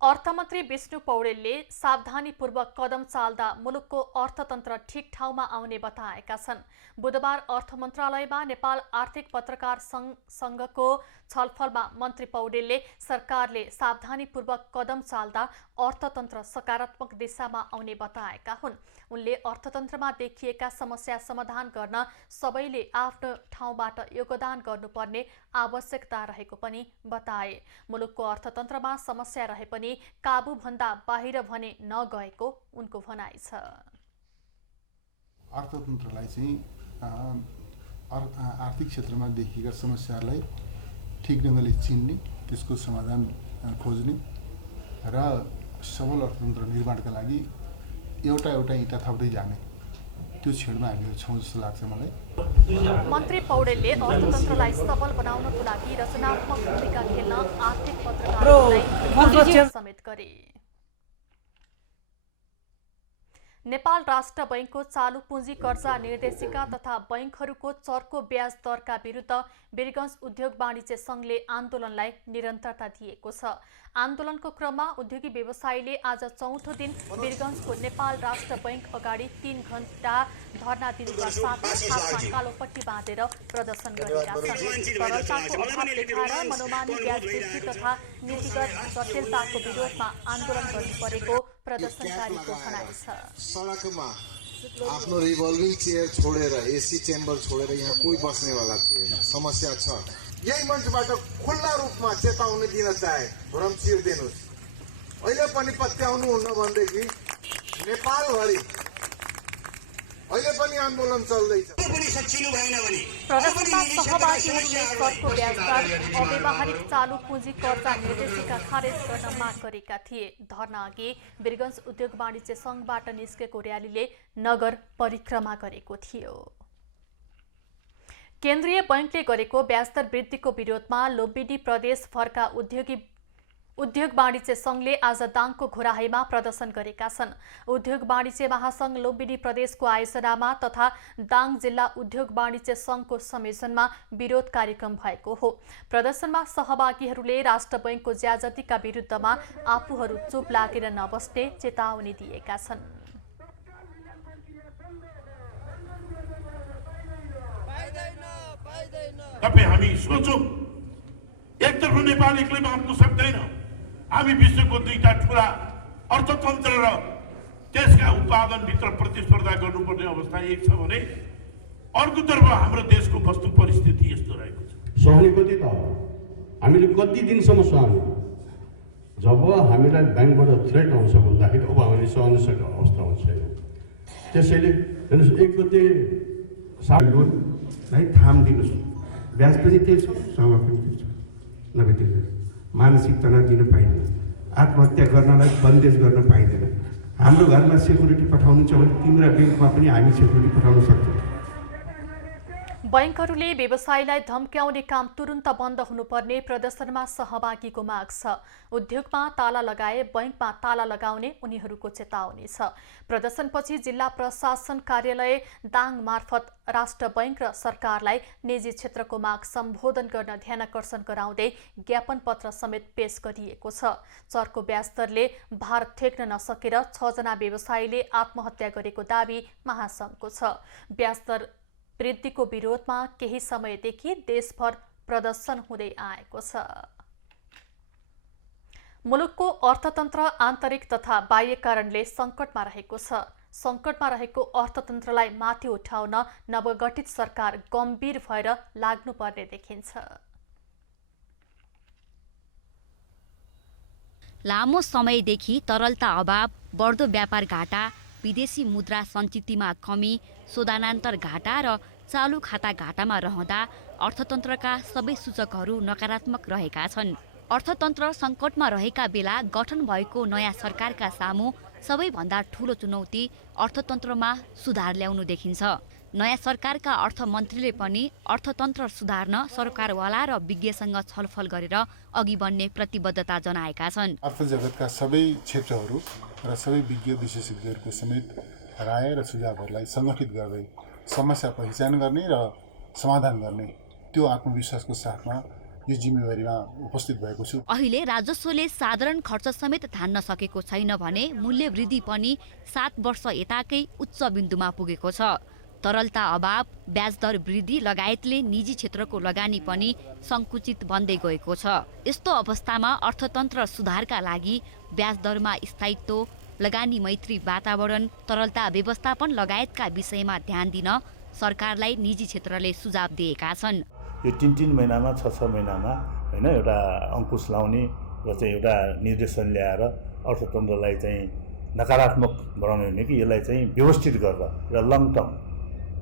अर्थमन्त्री विष्णु पौडेलले सावधानीपूर्वक कदम चाल्दा मुलुकको अर्थतन्त्र ठिक ठाउँमा आउने बताएका छन्। बुधबार अर्थ मन्त्रालयमा नेपाल आर्थिक पत्रकार संघको छलफलमा मन्त्री पौडेलले सरकारले सावधानीपूर्वक कदम चाल्दा अर्थतन्त्र सकारात्मक दिशामा आउने बताएका हुन्। उनले अर्थतन्त्रमा देखिएका समस्या समाधान गर्न सबैले आफ्नो ठाउँबाट योगदान गर्नुपर्ने आवश्यकता रहेको पनि बताए। मुलुकको अर्थतन्त्रमा समस्या रहे पनि काबुभन्दा बाहिर भने नगएको उनको भनाइ छ। अर्थतन्त्रलाई चाहिँ आर्थिक क्षेत्रमा देखिएका समस्याहरूलाई ठिक ढङ्गले चिन्ने, त्यसको समाधान खोज्ने र सबल अर्थतन्त्र निर्माणका लागि एउटा इँटा थप्दै जाने, त्यो क्षणमा हामीहरू छौँ जस्तो लाग्छ मलाई। मन्त्री पौडेलले अर्थतन्त्रलाई सबल बनाउनको लागि रचनात्मक भूमिका खेल्न आर्थिक पत्रकारहरूलाई समेत गरे। नेपाल राष्ट्र बैंकको चालू पुँजी कर्जा निर्देशिका तथा बैंकहरूको चर्को ब्याज दरका विरुद्ध वीरगञ्ज उद्योग वाणिज्य संघले आन्दोलनलाई निरन्तरता दिएको छ। आन्दोलनको क्रममा उद्योगी व्यवसायीले आज चौथो दिन वीरगञ्जको नेपाल राष्ट्र बैंक अगाडि 3 घण्टा धरना दिनुका साथै हातमा कालो पट्टी बाँधेर प्रदर्शन गरेका छन्। तरलताको अभाव देखाएर मनोमानी ब्याज वृद्धि तथा नीतिगत जटिलताको विरोधमा आन्दोलन गर्नु परेको प्रदर्शनकारीको भनाइ छ। सडकमा आफ्नो रिभल्भिङ चेयर छोडेर एसी चेम्बर छोडेर यहाँ कोही बस्नेवाला थिएन। समस्या छ। यही मञ्चबाट खुल्ला रूपमा चेतावनी दिन चाहे भ्रम चिर्दिनुहोस्। अहिले पनि पत्याउनु हुन्न भनेदेखि नेपालभरि अहिले पनि आन्दोलन चल्दैछ। प्रदर्शनमा सहभागीहरूले करको ब्याज दर, अव्यावहारिक चालू पुँजी कर्जा निर्देशिका खारेज गर्न माग गरेका थिए। धरना अघि वीरगञ्ज उद्योग वाणिज्य संघबाट निस्केको र्यालीले नगर परिक्रमा गरेको थियो। केन्द्रीय बैंकले गरेको ब्याजदर वृद्धिको विरोधमा लुम्बिनी प्रदेशभरका उद्योग वाणिज्य संघले आज दाङको घोराहीमा प्रदर्शन गरेका छन्। उद्योग वाणिज्य महासंघ लुम्बिनी प्रदेशको आयोजनामा तथा दाङ जिल्ला उद्योग वाणिज्य संघको संयोजनमा विरोध कार्यक्रम भएको हो। प्रदर्शनमा सहभागीहरूले राष्ट्र बैंकको ज्याजतीका विरुद्धमा आफूहरू चुप लागेर नबस्ने चेतावनी दिएका छन्। तपाईं हामी सोचौं, एकतर्फ नेपाल एक्लै बाँच्नु सक्दैन। हामी विश्वको दुईटा ठूला अर्थतन्त्र र त्यसका उत्पादनभित्र प्रतिस्पर्धा गर्नुपर्ने अवस्था एक छ भने अर्कोतर्फ हाम्रो देशको वस्तु परिस्थिति यस्तो रहेको छ। सहानुभूति त हामीले कति दिनसम्म सहने? जब हामीलाई ब्याङ्कबाट थ्रेट आउँछ भन्दाखेरि अब हामीले सहन सक्ने अवस्था हुन्छ। त्यसैले हेर्नुहोस्, एक गते लोनलाई थाम दिनुहोस्, ब्याज पनि तिर्छौँ, समा पनि तिर्छौँ, नभए तिर्दैन। मानसिक तनाव दिन पाइँदैन, आत्महत्या गर्नलाई बन्देज गर्न पाइँदैन। हाम्रो घरमा सेक्युरिटी पठाउनु छ भने तिम्रो ब्याङ्कमा पनि हामी सेक्युरिटी पठाउन सक्छौँ। बैंकहरूले व्यवसायीलाई धम्क्याउने काम तुरुन्त बन्द हुनुपर्ने प्रदर्शनमा सहभागीको माग छ। उद्योगमा ताला लगाए बैंकमा ताला लगाउने उनीहरूको चेतावनी छ। प्रदर्शनपछि जिल्ला प्रशासन कार्यालय दाङ मार्फत राष्ट्र बैंक र सरकारलाई निजी क्षेत्रको माग सम्बोधन गर्न ध्यानाकर्षण गराउँदै ज्ञापन पत्र समेत पेश गरिएको छ। चर्को ब्याज दरले भार ठेक्न नसकेर 6 जना व्यवसायीले आत्महत्या गरेको दाबी महासंघको छ। ब्याज दर वृद्धिको विरोधमा केही समयदेखि देशभर प्रदर्शन हुँदै आएको छ। मुलुकको अर्थतन्त्र आन्तरिक तथा बाह्य कारणले सङ्कटमा रहेको छ। सङ्कटमा रहेको अर्थतन्त्रलाई माथि उठाउन नवगठित सरकार गम्भीर भएर लाग्नुपर्ने देखिन्छ। लामो समयदेखि तरलता अभाव, बढ्दो व्यापार घाटा, विदेशी मुद्रा सञ्चितमा कमी, शोधानान्तर घाटा र चालु खाता घाटामा रहँदा अर्थतन्त्रका सबै सूचकहरू नकारात्मक रहेका छन्। अर्थतन्त्र सङ्कटमा रहेका बेला गठन भएको नयाँ सरकारका सामु सबैभन्दा ठूलो चुनौती अर्थतन्त्रमा सुधार ल्याउनु देखिन्छ। नयाँ सरकारका अर्थमन्त्रीले पनि अर्थतन्त्र सुधार्न सरकारवाला र विज्ञसँग छलफल गरेर अघि बढ्ने प्रतिबद्धता जनाएका छन्। अर्थ जगतका सबै क्षेत्रहरू र सबै विज्ञ विशेषज्ञहरूको समेत राय र सुझावहरूलाई सङ्गठित गर्दै समस्या पहिचान गर्ने र समाधान गर्ने त्यो आत्मविश्वासको साथमा यो जिम्मेवारीमा उपस्थित भएको छु। अहिले राजस्वले साधारण खर्च समेत धान्न सकेको छैन भने मूल्य वृद्धि पनि 7 वर्ष यताकै उच्च बिन्दुमा पुगेको छ। तरलता अभाव, ब्याज दर वृद्धि लगायतले निजी क्षेत्रको लगानी पनि सङ्कुचित बन्दै गएको छ। यस्तो अवस्थामा अर्थतन्त्र सुधारका लागि ब्याज दरमा स्थायित्व, लगानी मैत्री वातावरण, तरलता व्यवस्थापन लगायतका विषयमा ध्यान दिन सरकारलाई निजी क्षेत्रले सुझाव दिएका छन्। यो 3-3 महिनामा 6-6 महिनामा हैन एउटा अंकुश लाउने र चाहिँ एउटा निर्देशन ल्याएर अर्थतन्त्रलाई चाहिँ नकारात्मक बनाउने हो कि यसलाई चाहिँ व्यवस्थित गरेर र लङ टर्म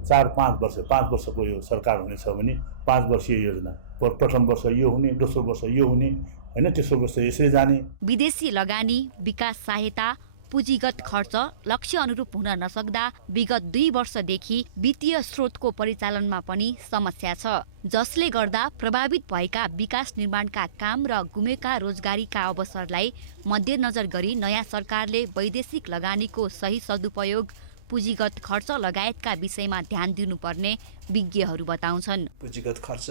4-5 वर्ष 5 वर्षको यो सरकार हुनेछ भने 5 वर्षीय योजना, प्रथम वर्ष यो हुने, दोस्रो वर्ष यो हुने हैन, तेस्रो वर्ष यसरी जाने। विदेशी लगानी, विकास सहायता, पुँजीगत खर्च लक्ष्य अनुरूप हुन नसक्दा विगत 2 वर्षदेखि वित्तीय स्रोतको परिचालनमा पनि समस्या छ, जसले गर्दा प्रभावित भएका विकास निर्माणका काम र गुमेका रोजगारीका अवसरलाई मध्यनजर गरी नयाँ सरकारले वैदेशिक लगानीको सही सदुपयोग, पुँजीगत खर्च लगायतका विषयमा ध्यान दिनुपर्ने विज्ञहरू बताउँछन्। पुँजीगत खर्च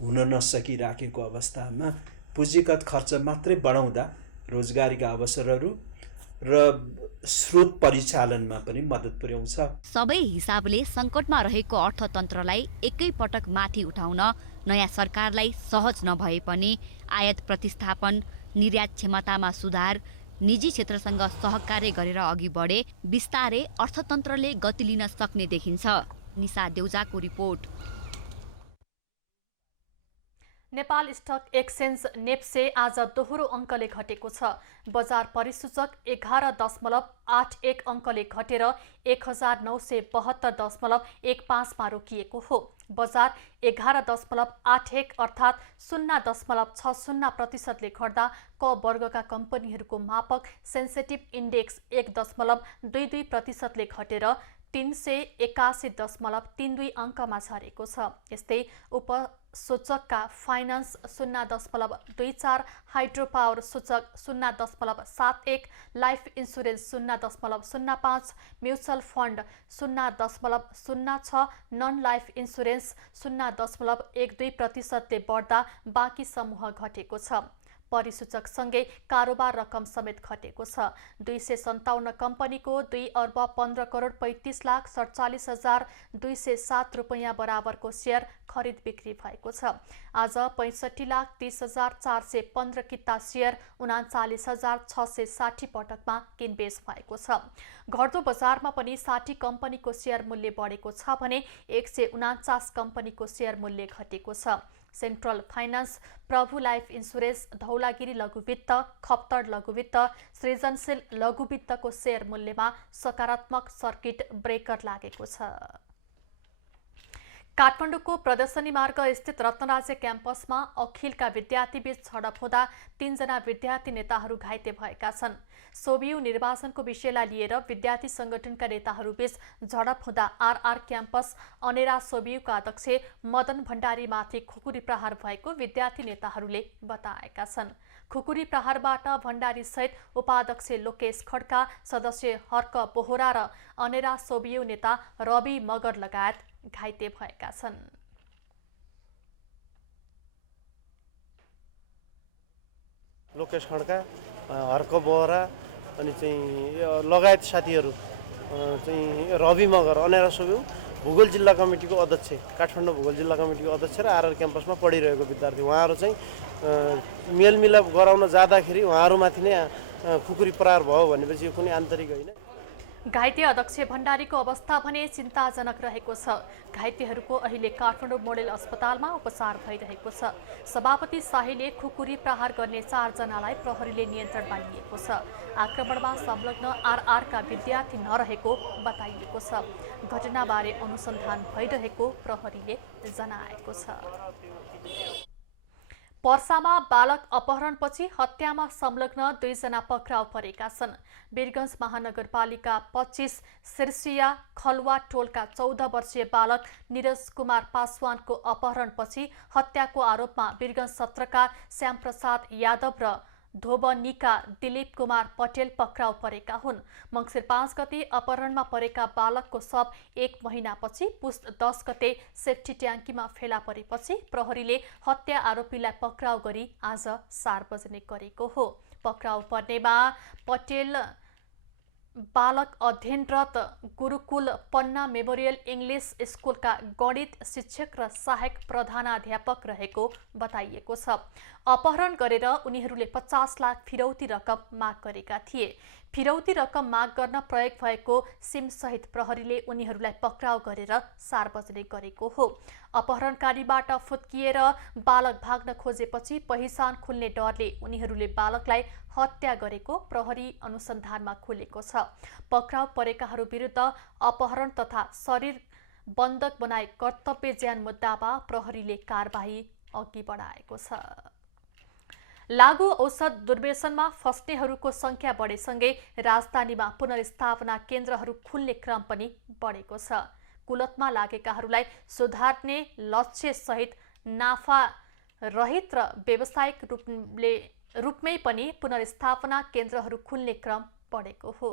हुन नसकिराखेको अवस्थामा पुँजीगत खर्च मात्रै बढाउँदा रोजगारीका अवसरहरू र स्रोत परिचालनमा पनि मद्दत पुर्याउँछ। सबै हिसाबले सङ्कटमा रहेको अर्थतन्त्रलाई एकै पटक माथि उठाउन नयाँ सरकारलाई सहज नभए पनि आयात प्रतिस्थापन, निर्यात क्षमतामा सुधार, निजी क्षेत्रसँग सहकार्य गरेर अघि बढे बिस्तारै अर्थतन्त्रले गति लिन सक्ने देखिन्छ। निशा देउजाको रिपोर्ट। नेपाल स्टक एक्सचेन्ज नेप्से आज दोहोरो अङ्कले घटेको छ। बजार परिसूचक 11.81 अङ्कले घटेर 1972.15 मा रोकिएको हो। बजार 11.81 अर्थात् 0.60% घट्दा क वर्गका कम्पनीहरूको मापक सेन्सेटिभ इन्डेक्स 1.22% घटेर 381.32 अङ्कमा झरेको छ। यस्तै उपसूचकका फाइनान्स 0.24, हाइड्रो पावर सूचक 0.71, life insurance 0.05, mutual fund 0.06, non life insurance 0.12% बढ्दा बाँकी समूह घटेको छ। परिसूचकसँगै कारोबार रकम समेत घटेको छ। 257 कम्पनीको 2,15,45,47,207 रुपैयाँ बराबरको सेयर खरिद बिक्री भएको छ। आज 65,30,415 किता सेयर 39,660 पटकमा किनबेच भएको छ। घट्दो बजारमा पनि 60 कम्पनीको सेयर मूल्य बढेको छ भने 149 कम्पनीको सेयर मूल्य घटेको छ। सेन्ट्रल फाइनान्स, प्रभु लाइफ इन्सुरेन्स, धौलागिरी लघुवित्त, खप्तड लघुवित्त, सृजनशील लघुवित्तको सेयर मूल्यमा सकारात्मक सर्किट ब्रेकर लागेको छ। काठमाडौँको प्रदर्शनी मार्ग स्थित रत्नराज्य क्याम्पसमा अखिलका विद्यार्थीबीच झडप हुँदा 3 जना विद्यार्थी नेताहरू घाइते भएका छन्। सोबियु निर्वाचनको विषयलाई लिएर विद्यार्थी संगठनका नेताहरूबीच झडप हुँदा आरआर क्याम्पस अनेरा सोबियुका अध्यक्ष मदन भण्डारीमाथि खुकुरी प्रहार भएको विद्यार्थी नेताहरूले बताएका छन्। खुकुरी प्रहारबाट भण्डारीसहित उपाध्यक्ष लोकेश खड्का, सदस्य हर्क बोहरा र अनेरा सोबियु नेता रवि मगर लगायत घाइते भएका छन्। लोकेश खड्का, हर्क बोहरा अनि लगायत साथीहरू रवि मगर, अनेरा सोबियु भूगोल जिल्ला कमिटीको अध्यक्ष, काठमाडौँ भूगोल जिल्ला कमिटीको अध्यक्ष र आरआर क्याम्पसमा पढिरहेको विद्यार्थी, उहाँहरू मेलमिलाप गराउन जाँदाखेरि उहाँहरूमाथि नै खुकुरी प्रहार भयो भनेपछि यो कुनै आन्तरिक होइन। घाइते अध्यक्ष भण्डारीको अवस्था भने चिन्ताजनक रहेको छ। घाइतेहरूको अहिले काठमाडौँ मोडेल अस्पतालमा उपचार भइरहेको छ। सभापति शाहीले खुकुरी प्रहार गर्ने 4 जनालाई प्रहरीले नियन्त्रणमा लिएको छ। आक्रमणमा संलग्न आरआरका विद्यार्थी नरहेको बताइएको छ। घटनाबारे अनुसन्धान भइरहेको प्रहरीले जनाएको छ। पर्सामा बालक अपहरणपछि हत्यामा संलग्न 2 जना पक्राउ परेका छन्। वीरगञ्ज महानगरपालिका 25 सिर्सिया खलुवा टोलका 14 वर्षीय बालक निरज कुमार पासवानको अपहरणपछि हत्याको आरोपमा वीरगञ्ज 17 का श्यामप्रसाद यादव र धोबनीका दिलीप कुमार पटेल पक्राउ परेका हुन्। मङ्सिर 5 गते अपहरणमा परेका बालकको शव 1 महिनापछि पुस 10 गते सेफ्टी ट्याङ्कीमा फेला परेपछि प्रहरीले हत्या आरोपीलाई पक्राउ गरी आज सार्वजनिक गरेको हो। पक्राउ पर्नेमा पटेल बालक अध्ययनरत गुरुकुल पन्ना मेमोरियल इङ्ग्लिस स्कुलका गणित शिक्षक र सहायक प्रधानाध्यापक रहेको बताइएको छ। अपहरण गरेर उनीहरूले 50 लाख फिरौती रकम माग गरेका थिए। फिरौती रकम माग गर्न प्रयोग भएको सिमसहित प्रहरीले उनीहरूलाई पक्राउ गरेर सार्वजनिक गरेको हो। अपहरणकारीबाट फुत्किएर बालक भाग्न खोजेपछि पहिचान खुल्ने डरले उनीहरूले बालकलाई हत्या गरेको प्रहरी अनुसन्धानमा खुलेको छ। पक्राउ परेकाहरू विरुद्ध अपहरण तथा शरीर बन्धक बनाई कर्तव्य ज्यान मुद्दामा प्रहरीले कारबाही अघि बढाएको छ। लागु औषध दुर्व्यसनमा फस्नेहरूको संख्या बढेसँगै राजधानीमा पुनर्स्थापना केन्द्रहरू खुल्ने क्रम पनि बढेको छ। कुलतमा लागेकाहरूलाई सुधार्ने लक्ष्यसहित नाफा रहित र व्यावसायिक रूपमै पनि पुनर्स्थापना केन्द्रहरू खुल्ने क्रम बढेको हो।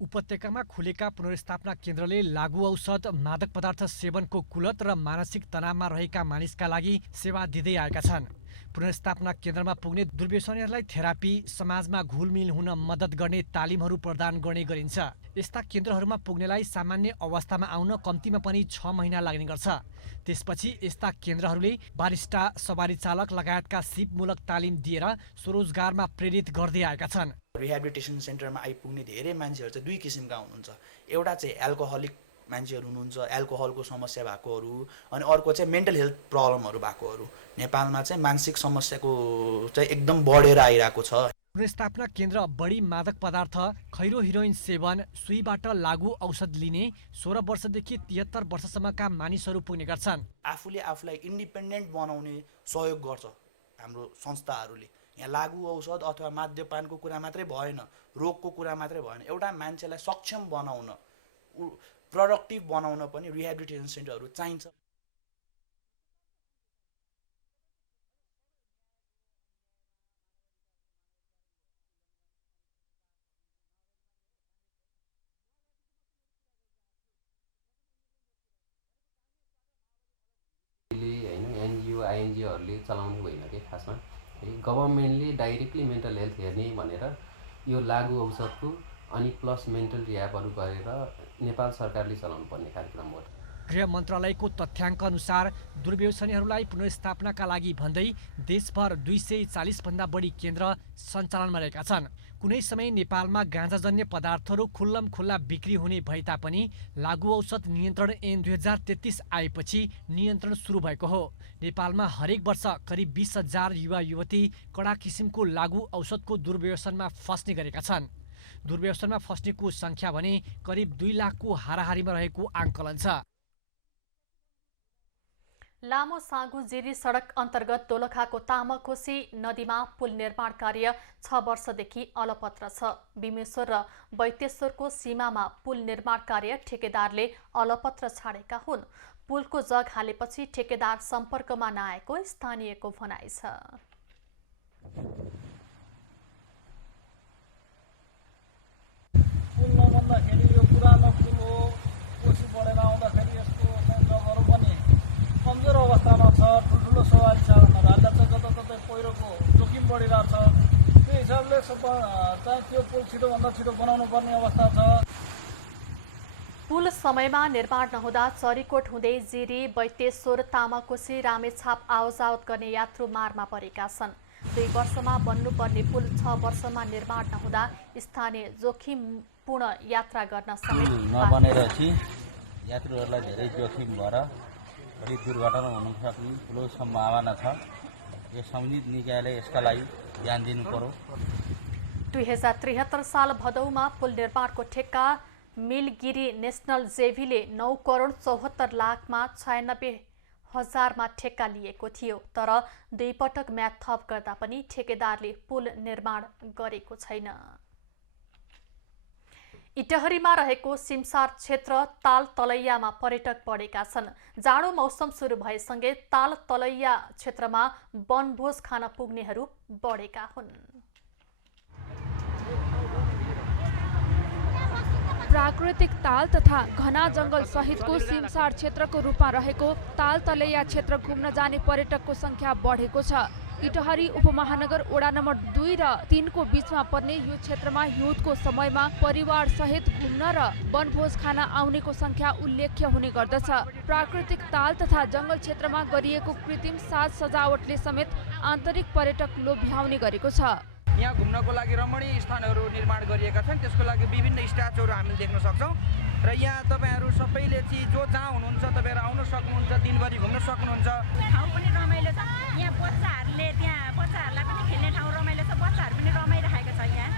उपत्यकामा खुलेका पुनर्स्थापना केन्द्रले लागु औषध, मादक पदार्थ सेवनको कुलत र मानसिक तनावमा रहेका मानिसका लागि सेवा दिँदै आएका छन्। पुनर्स्थापना केन्द्रमा पुग्ने दुर्व्यसनीहरूलाई थेरापी, समाजमा घुलमिल हुन मद्दत गर्ने तालिमहरू प्रदान गर्ने गरिन्छ। यस्ता केन्द्रहरूमा पुग्नेलाई सामान्य अवस्थामा आउन कम्तीमा पनि 6 महिना लाग्ने गर्छ। त्यसपछि यस्ता केन्द्रहरूले बारिस्टा, सवारी चालक लगायतका सिपमूलक तालिम दिएर स्वरोजगारमा प्रेरित गर्दै आएका छन्। रिहेबिलिटेसन सेन्टरमा आइपुग्ने धेरै मान्छेहरू चाहिँ 2 किसिमका हुनुहुन्छ। एउटा चाहिँ एल्कोहलिक मान्छेहरू हुनुहुन्छ, एल्कोहलको समस्या भएकोहरू, अनि अर्को चाहिँ मेन्टल हेल्थ प्रब्लमहरू भएकोहरू। नेपालमा चाहिँ मानसिक समस्याको चाहिँ एकदम बढेर आइरहेको छ। पुनर्स्थापना केन्द्र बढी मादक पदार्थ, खैरो हिरोइन सेवन, सुईबाट लागु औषध लिने 16 वर्षदेखि 73 वर्षसम्मका मानिसहरू पुग्ने गर्छन्। आफूले आफूलाई इन्डिपेन्डेन्ट बनाउने सहयोग गर्छ हाम्रो संस्थाहरूले। यहाँ लागु औषध अथवा मद्यपानको कुरा मात्रै भएन, रोगको कुरा मात्रै भएन, एउटा मान्छेलाई सक्षम बनाउन, प्रोडक्टिभ बनाउन पनि रिहेबिलिटेसन सेन्टरहरू चाहिन्छ। एनजिओ आइएनजिओहरूले चलाउनु होइन कि खासमा गभर्मेन्टले डाइरेक्टली मेन्टल हेल्थ हेर्ने भनेर यो लागु औषधको अनि प्लस मेन्टल रिह्याबहरू गरेर नेपाल सरकारले चलाउनु पर्ने कार्यक्रम हो। गृह मन्त्रालयको तथ्याङ्क अनुसार दुर्व्यसनीहरूलाई पुनर्स्थापनाका लागि भन्दै देशभर 240 भन्दा बढी केन्द्र सञ्चालनमा रहेका छन्। कुनै समय नेपालमा गाँजाजन्य पदार्थहरू खुल्लम खुल्ला बिक्री हुने भए तापनि लागु औषध नियन्त्रण ऐन 2033 आएपछि नियन्त्रण सुरु भएको हो। नेपालमा हरेक वर्ष करिब 20,000 युवा युवती कडा किसिमको लागु औषधको दुर्व्यसनमा फस्ने गरेका छन्। दुर्व्यसनमा फस्नेको सङ्ख्या भने करिब 2 लाखको हाराहारीमा रहेको आङ्कलन छ। लामो साँगु जिरी सडक अन्तर्गत दोलखाको तामाकोशी नदीमा पुल निर्माण कार्य 6 वर्षदेखि अलपत्र छ। बिमेश्वर र बैतेश्वरको सीमामा पुल निर्माण कार्य ठेकेदारले अलपत्र छाडेका हुन्। पुलको जग हालेपछि ठेकेदार सम्पर्कमा नआएको स्थानीयको भनाइ छ। पुल नबन्दाखेरि यो पुरानो पुल हो, कोशी बढेर आउँदाखेरि यसको जगहरू पनि कमजोर अवस्थामा छ। ठुल्ठुलो सवारी चालकहरू हाल्दा चाहिँ जताततै पहिरोको जोखिम बढिरहेको छ। त्यो हिसाबले चाहिँ त्यो पुल छिटोभन्दा छिटो बनाउनु पर्ने अवस्था छ। पुल समयमा निर्माण नहुँदा चरीकोट हुँदै जिरी, बैतेश्वर, तामाकोशी, रामेछाप आवजावत गर्ने यात्रु मारमा परेका छन्। 2 वर्षमा बन्नुपर्ने पुल 6 वर्षमा निर्माण नहुँदा स्थानीय जोखिमपूर्ण यात्रा गर्न समेत नबनेपछि यात्रुहरूलाई धेरै जोखिम भएर बढी दुर्घटना हुन सक्ने ठुलो सम्भावना छ। यो सम्बन्धित निकायले यसका लागि ध्यान दिनु पर्यो। 2073 साल भदौमा पुल निर्माणको ठेक्का मिलगिरी नेसनल जेभीले 9 करोड 74 लाखमा 96,000मा ठेक्का लिएको थियो। तर 2 पटक म्याद थप गर्दा पनि ठेकेदारले पुल निर्माण गरेको छैन। इटहरीमा रहेको सिमसार क्षेत्र ताल तलैयामा पर्यटक बढेका छन्। जाडो मौसम सुरु भएसँगै ताल तलैया क्षेत्रमा वनभोज खान पुग्नेहरू बढेका हुन्। प्राकृतिक ताल तथा घना जंगल सहितको सिमसार क्षेत्रको रूपमा रहेको ताल तलैया क्षेत्र घुम्न जाने पर्यटकको संख्या बढेको छ। इटहरी उपमहानगर वडा नम्बर 2 र 3 को बीचमा पर्ने यो क्षेत्रमा हिउँदको समयमा परिवार सहित घुम्न र वनभोज खान आउनेको संख्या उल्लेख्य हुने गर्दछ। प्राकृतिक ताल तथा जंगल क्षेत्रमा गरिएको कृत्रिम साज सजावटले समेत आन्तरिक पर्यटक लोभ्याउने गरेको छ। यहाँ घुम्नको लागि रमणीय स्थानहरू निर्माण गरिएका छन्। त्यसको लागि विभिन्न स्ट्याचुहरू हामीले देख्न सक्छौँ र यहाँ तपाईँहरू सबैले चाहिँ जो जहाँ हुनुहुन्छ तपाईँहरू आउन सक्नुहुन्छ, दिनभरि घुम्न सक्नुहुन्छ। ठाउँ पनि रमाइलो छ। यहाँ बच्चाहरूलाई पनि खेल्ने ठाउँ रमाइलो छ। बच्चाहरू पनि रमाइरहेको छ। यहाँ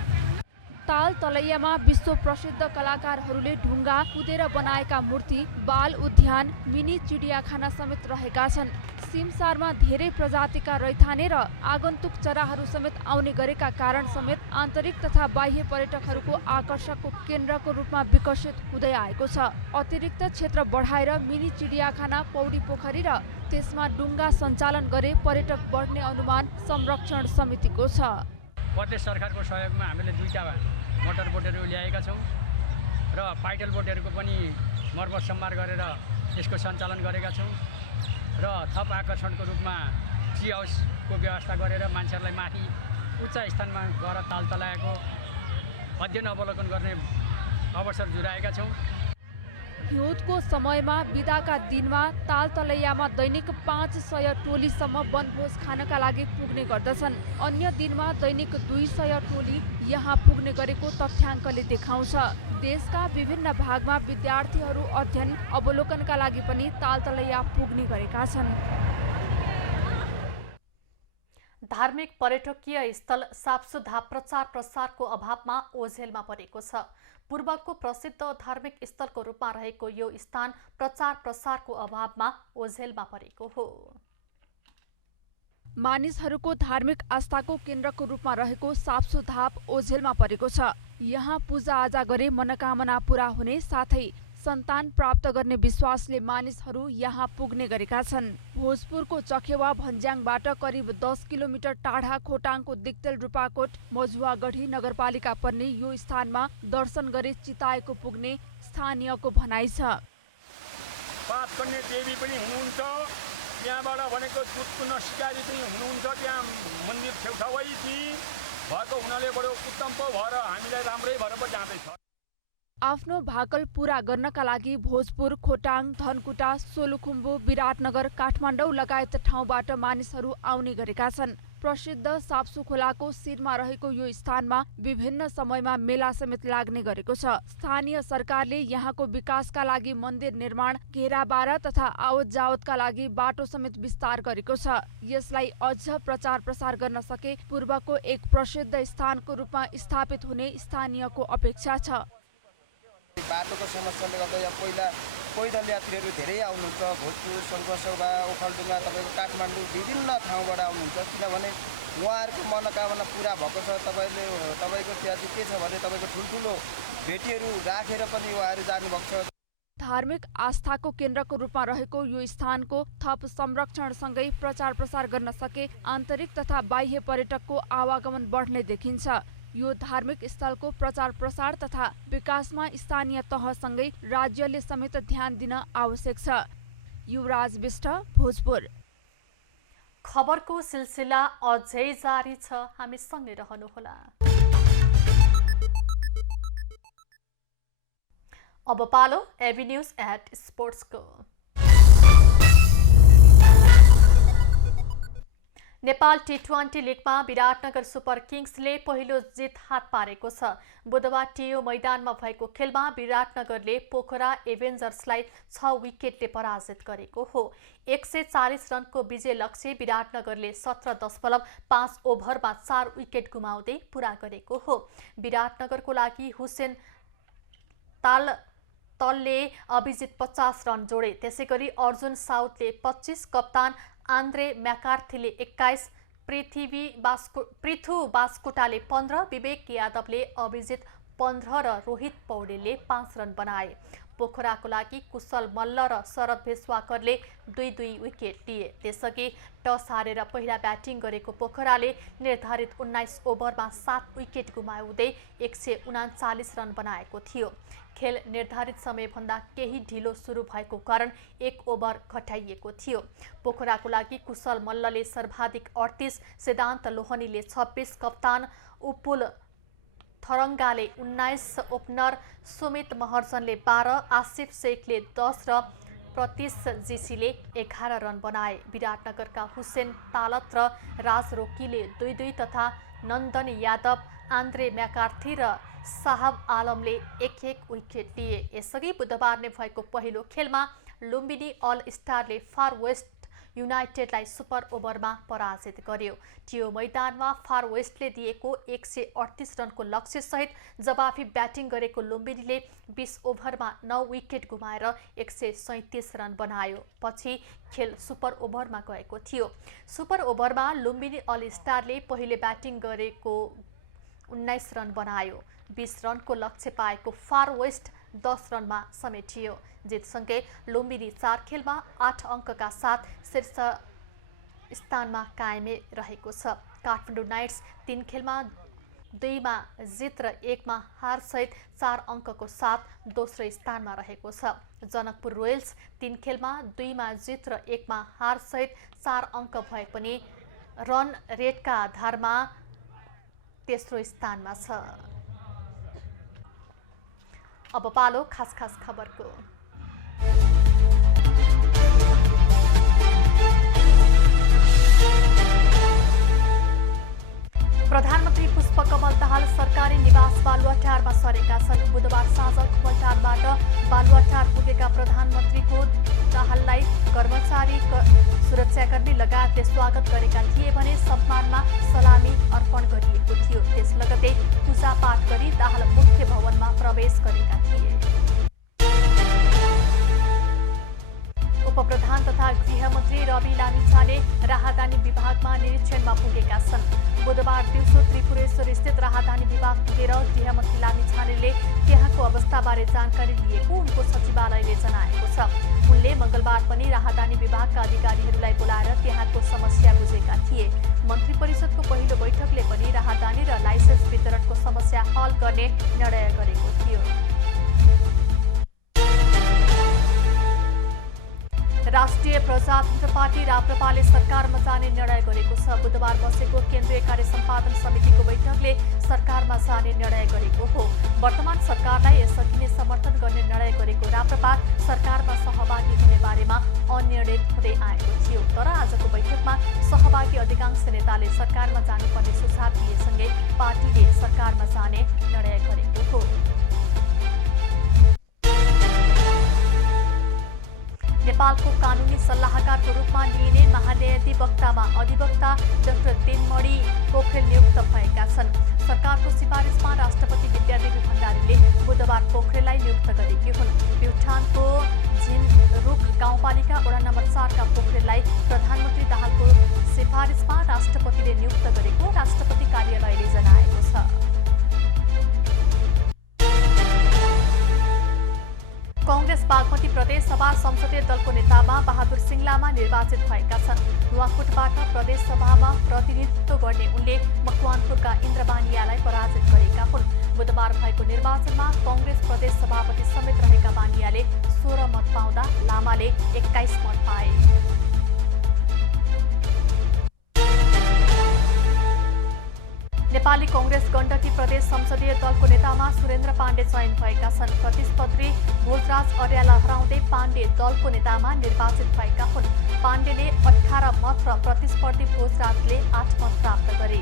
ताल तलैयामा विश्व प्रसिद्ध कलाकारहरूले ढुङ्गा कुदेर बनाएका मूर्ति, बाल उद्यान, मिनी चिडियाखाना समेत रहेका छन्। सिमसारमा धेरै प्रजातिका रैथाने र आगन्तुक चराहरू समेत आउने गरेका कारण समेत आन्तरिक तथा बाह्य पर्यटकहरूको आकर्षकको केन्द्रको रूपमा विकसित हुँदै आएको छ। अतिरिक्त क्षेत्र बढाएर मिनी चिडियाखाना, पौडी पोखरी र त्यसमा डुङ्गा सञ्चालन गरे पर्यटक बढ्ने अनुमान संरक्षण समितिको छ। प्रदेश सरकारको सहयोगमा हामीले 2टा मोटर बोटहरू ल्याएका छौँ र पाइडल बोटहरूको पनि मर्मत सम्मार गरेर यसको सञ्चालन गरेका छौँ र थप आकर्षणको रूपमा टी हाउसको व्यवस्था गरेर मान्छेहरूलाई माथि उच्च स्थानमा गएर ताल तलैयाको अध्ययन अवलोकन गर्ने अवसर जुराएका छौँ। हिउँदको समयमा बिदाका दिनमा ताल तलैयामा दैनिक 500 टोलीसम्म वनभोज खानका लागि पुग्ने गर्दछन्। अन्य दिनमा दैनिक 200 टोली यहाँ पुग्ने गरेको तथ्याङ्कले देखाउँछ। देशका विभिन्न भागमा विद्यार्थीहरू अध्ययन अवलोकनका लागि पनि तालतलैया पुग्ने गरेका छन्। धार्मिक पर्यटकीय स्थल सापसुधा प्रचार प्रसारको अभावमा ओझेलमा परेको छ। पूर्वको प्रसिद्ध धार्मिक स्थलको रूपमा रहेको यो स्थान प्रचार प्रसारको अभावमा ओझेलमा परेको हो। मानिसहरूको धार्मिक आस्थाको केन्द्रको रूपमा रहेको सापसुधाप ओझेलमा परेको छ। यहाँ पूजाआजा गरे मनोकामना पूरा हुने साथै सन्तान प्राप्त गर्ने विश्वासले मानिसहरू यहाँ पुग्ने गरेका छन्। भोजपुरको चखेवा भन्ज्याङबाट करिब 10 किलोमिटर टाढा खोटाङको दिक्तेल रूपाकोट मजुवागढी नगरपालिका पर्ने यो स्थानमा दर्शन गरे चिताएको पुग्ने स्थानीयको भनाइ छ। पाप गर्ने देवी पनि हुनुहुन्छ, त्यहाँबाट भनेको दुधको शिकारी पनि हुनुहुन्छ। त्यहाँ मन्दिर छेउछाउै भएको हुनाले बडो उत्तम पो भएर हामीलाई राम्रै भएर पो जाँदैछ। आफ्नो भाकल पूरा गर्नका लागि भोजपुर, खोटाङ, धनकुटा, सोलुखुम्बु, विराटनगर, काठमाडौँ लगायत ठाउँबाट मानिसहरू आउने गरेका छन्। प्रसिद्ध साप्सु खोलाको शिरमा रहेको यो स्थानमा विभिन्न समयमा मेला समेत लाग्ने गरेको छ। स्थानीय सरकारले यहाँको विकासका लागि मन्दिर निर्माण, घेराबारा तथा आवत जावतका लागि बाटो समेत विस्तार गरेको छ। यसलाई अझ प्रचार प्रसार गर्न सके पूर्वको एक प्रसिद्ध स्थानको रूपमा स्थापित हुने स्थानीयको अपेक्षा छ। बाटोको समस्याले गर्दा यहाँ पहिला पैदल यात्रीहरू धेरै आउनुहुन्छ। भोजपुर, सङ्घर्षवा, ओखलडुङ्गा, तपाईँको काठमाडौँ विभिन्न ठाउँबाट आउनुहुन्छ। किनभने उहाँहरूको मनोकामना पुरा भएको छ। तपाईँको त्यहाँ चाहिँ के छ भने तपाईँको ठुल्ठुलो भेटीहरू राखेर पनि उहाँहरू जानुभएको छ। धार्मिक आस्थाको केन्द्रको रूपमा रहेको यो स्थानको थप संरक्षणसँगै प्रचार प्रसार गर्न सके आन्तरिक तथा बाह्य पर्यटकको आवागमन बढ्ने देखिन्छ। यो धार्मिक स्थलको प्रचार प्रसार तथा विकासमा स्थानीय तहसँगै राज्यले समेत ध्यान दिन आवश्यक छ। युवराज विष्ट, भोजपुर। खबरको सिलसिला अझै जारी छ, हामी सँगै रहनुहोला। अब पालो एबी न्यूज एट स्पोर्ट्सको। नेपाल टी20 लिगमा विराटनगर सुपर किङ्सले पहिलो जित हात पारेको छ। बुधबार टियो मैदानमा भएको खेलमा विराटनगरले पोखरा एभेन्जर्सलाई 6 विकेटले पराजित गरेको हो। 140 रनको विजय लक्ष्य विराटनगरले 17.5 ओभरमा 4 विकेट गुमाउँदै पूरा गरेको हो। विराटनगरको लागि हुसेन तलले अभिजित 50 रन जोडे। त्यसैगरी अर्जुन साउदले 25, कप्तान आन्द्रे म्याकार्थीले 21, पृथु बास्कोटाले 15, विवेक यादवले अभिजित 15 र रोहित पौडेलले 5 रन बनाए। पोखराको लागि कुशल मल्ल र शरद भेष्वाकरले 2-2 विकेट लिए। त्यसअघि टस हारेर पहिला ब्याटिङ गरेको पोखराले निर्धारित 19 ओभरमा 7 विकेट गुमाउँदै 139 रन बनाएको थियो। खेल निर्धारित समयभन्दा केही ढिलो सुरु भएको कारण 1 ओभर घटाइएको थियो। पोखराको लागि कुशल मल्लले सर्वाधिक 38, सिद्धान्त लोहनीले 26, कप्तान उपुल थरङ्गाले 19, ओपनर सुमित महर्जनले 12, आसिफ शेखले 10 र प्रतीश जीसीले 11 रन बनाए। विराटनगरका हुसेन तालत र राज रोकीले 2-2 तथा नन्दन यादव, आन्द्रे म्याकार्थी र साहब आलमले 1-1 विकेट लिए। यसअघि बुधबार नै भएको पहिलो खेलमा लुम्बिनी अल स्टारले फार वेस्ट युनाइटेडलाई सुपर ओभरमा पराजित गर्यो। टियो मैदानमा फार वेस्टले दिएको 138 रनको लक्ष्यसहित जवाफी ब्याटिङ गरेको लुम्बिनीले 20 ओभरमा 9 विकेट गुमाएर 137 रन बनायो। पछि खेल सुपर ओभरमा गएको थियो। सुपर ओभरमा लुम्बिनी अल स्टारले पहिले ब्याटिङ गरेको 19 रन बनायो। 20 रनको लक्ष्य पाएको फार वेस्ट 10 रनमा समेटियो। जितसँगै लुम्बिनी 4 खेलमा 8 अङ्कका साथ शीर्ष स्थानमा कायमै रहेको छ। काठमाडौँ नाइट्स 3 खेलमा 2मा जित र 1मा हारसहित 4 अङ्कको साथ दोस्रो स्थानमा रहेको छ। जनकपुर रोयल्स 3 खेलमा 2मा जित र 1मा हारसहित 4 अङ्क भए पनि रन रेटका आधारमा तेस्रो स्थानमा छ। अब पालो खास खबरको। प्रधानमन्त्री पुष्पकमल दाहाल सरकारी निवास बालुवाटारमा सरेका छन्। बुधबार साँझ महाराजले स्वागत गरेका थिए भने सम्मानमा सलामी अर्पण गरिएको थियो। त्यस लगतै पूजापाठ गरी दाहाल मुख्य भवनमा प्रवेश गरेका थिए। उपप्रधान तथा गृहमन्त्री रवि लामिछाने राहदानी विभागमा निरीक्षणमा पुगेका छन्। बुधबार दिउँसो त्रिपुरेश्वर स्थित राहदानी विभाग पुगेर गृहमन्त्री लामिछानेले त्यहाँको अवस्थाबारे जानकारी लिएको उनको सचिवालयले जनाएको छ। उनले मंगलबार पनि राहदानी विभागका अधिकारीहरूलाई बोलाएर त्यहाँको समस्या बुझेका थिए। मन्त्री परिषदको पहिलो बैठकले पनि राहदानी र लाइसेन्स वितरणको समस्या हल गर्ने निर्णय गरेको थियो। राष्ट्रिय प्रजातन्त्र पार्टी राप्रपाले सरकारमा जाने निर्णय गरेको छ। बुधबार बसेको केन्द्रीय कार्य सम्पादन समितिको बैठकले सरकारमा जाने निर्णय गरेको हो। वर्तमान सरकारलाई यसअघि नै समर्थन गर्ने निर्णय गरेको राप्रपा सरकारमा सहभागी हुने बारेमा अनिर्णित हुँदै आएको थियो। तर आजको बैठकमा सहभागी अधिकांश नेताले सरकारमा जानुपर्ने सुझाव दिएसँगै पार्टीले सरकारमा जाने निर्णय गरेको हो। नेपालको कानुनी सल्लाहकारको रूपमा लिइने महाधिवक्तामा अधिवक्ता डाक्टर दिनमणि पोखरेल नियुक्त भएका छन्। सरकारको सिफारिसमा राष्ट्रपति विद्यादेवी भण्डारीले बुधबार पोखरेललाई नियुक्त गरेकी हुन्। प्युठानको झिनरुख गाउँपालिका वडा नम्बर 4 का पोखरेललाई प्रधानमन्त्री दाहालको सिफारिसमा राष्ट्रपतिले नियुक्त गरेको राष्ट्रपति कार्यालयले जनाएको छ। कांग्रेस बागमती प्रदेश सभा संसदीय दलको नेतामा बहादुर सिंह लामा निर्वाचित भएका छन्। नुवाकोटबाट प्रदेश सभामा प्रतिनिधित्व गर्ने उनले मकवानपुरका इन्द्र बानियालाई पराजित गरेका हुन्। बुधबार भएको निर्वाचनमा कांग्रेस प्रदेश सभापति समेत रहेका बानियाले 16 मत पाउँदा लामाले 21 मत पाए। नेपाली कांग्रेस गण्डकी प्रदेश संसदीय दलको नेतामा सुरेन्द्र पाण्डे चयन भएका छन्। प्रतिस्पर्धी भोजराज अर्याला हराउँदै पाण्डे दलको नेतामा निर्वाचित भएका हुन्। पाण्डेले 18 मत र प्रतिस्पर्धी भोजराजले 8 मत प्राप्त गरे।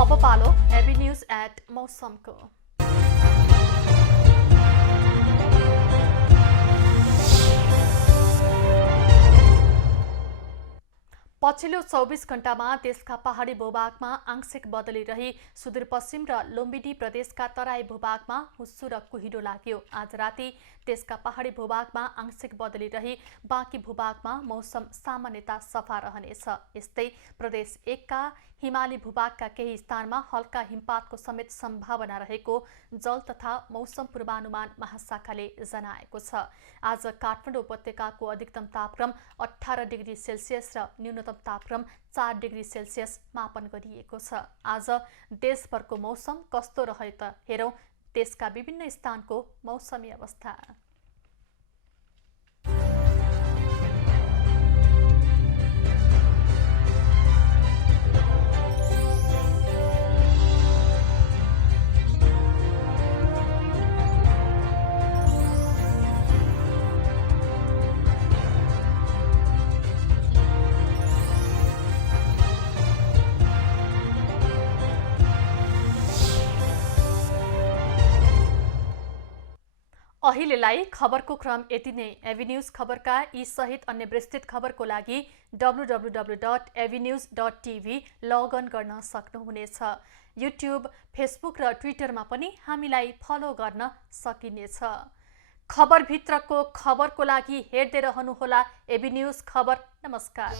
अब पालो एबी न्यूज एट मौसमको। पछिल्लो 24 घण्टामा देशका पहाडी भूभागमा आंशिक बदली रही सुदूरपश्चिम र लुम्बिनी प्रदेशका तराई भूभागमा हुस्सु र कुहिरो लाग्यो। आज राति देशका पहाडी भूभागमा आंशिक बदली रही बाँकी भूभागमा मौसम सामान्यतः सफा रहनेछ। यस्तै प्रदेश 1 का हिमाली भूभागका केही स्थानमा हल्का हिमपातको समेत सम्भावना रहेको जल तथा मौसम पूर्वानुमान महाशाखाले जनाएको छ। आज काठमाडौँ उपत्यकाको अधिकतम तापक्रम 18 डिग्री सेल्सियस र न्यूनतम तापक्रम 4 डिग्री सेल्सियस मापन गरिएको छ। आज देशभरको मौसम कस्तो रह्यो त हेरौं देशका विभिन्न स्थानको मौसमी अवस्था। अहिलेलाई खबरको क्रम यति नै। एबी न्यूज खबरका यी सहित अन्य विस्तृत खबरको लागि www.avnews.tv लगइन गर्न सक्नुहुनेछ। युट्युब, फेसबुक र ट्विटरमा पनि हामीलाई फलो गर्न सकिनेछ। खबरभित्रको खबरको लागि हेर्दै रहनुहोला एबी न्यूज खबर। नमस्कार।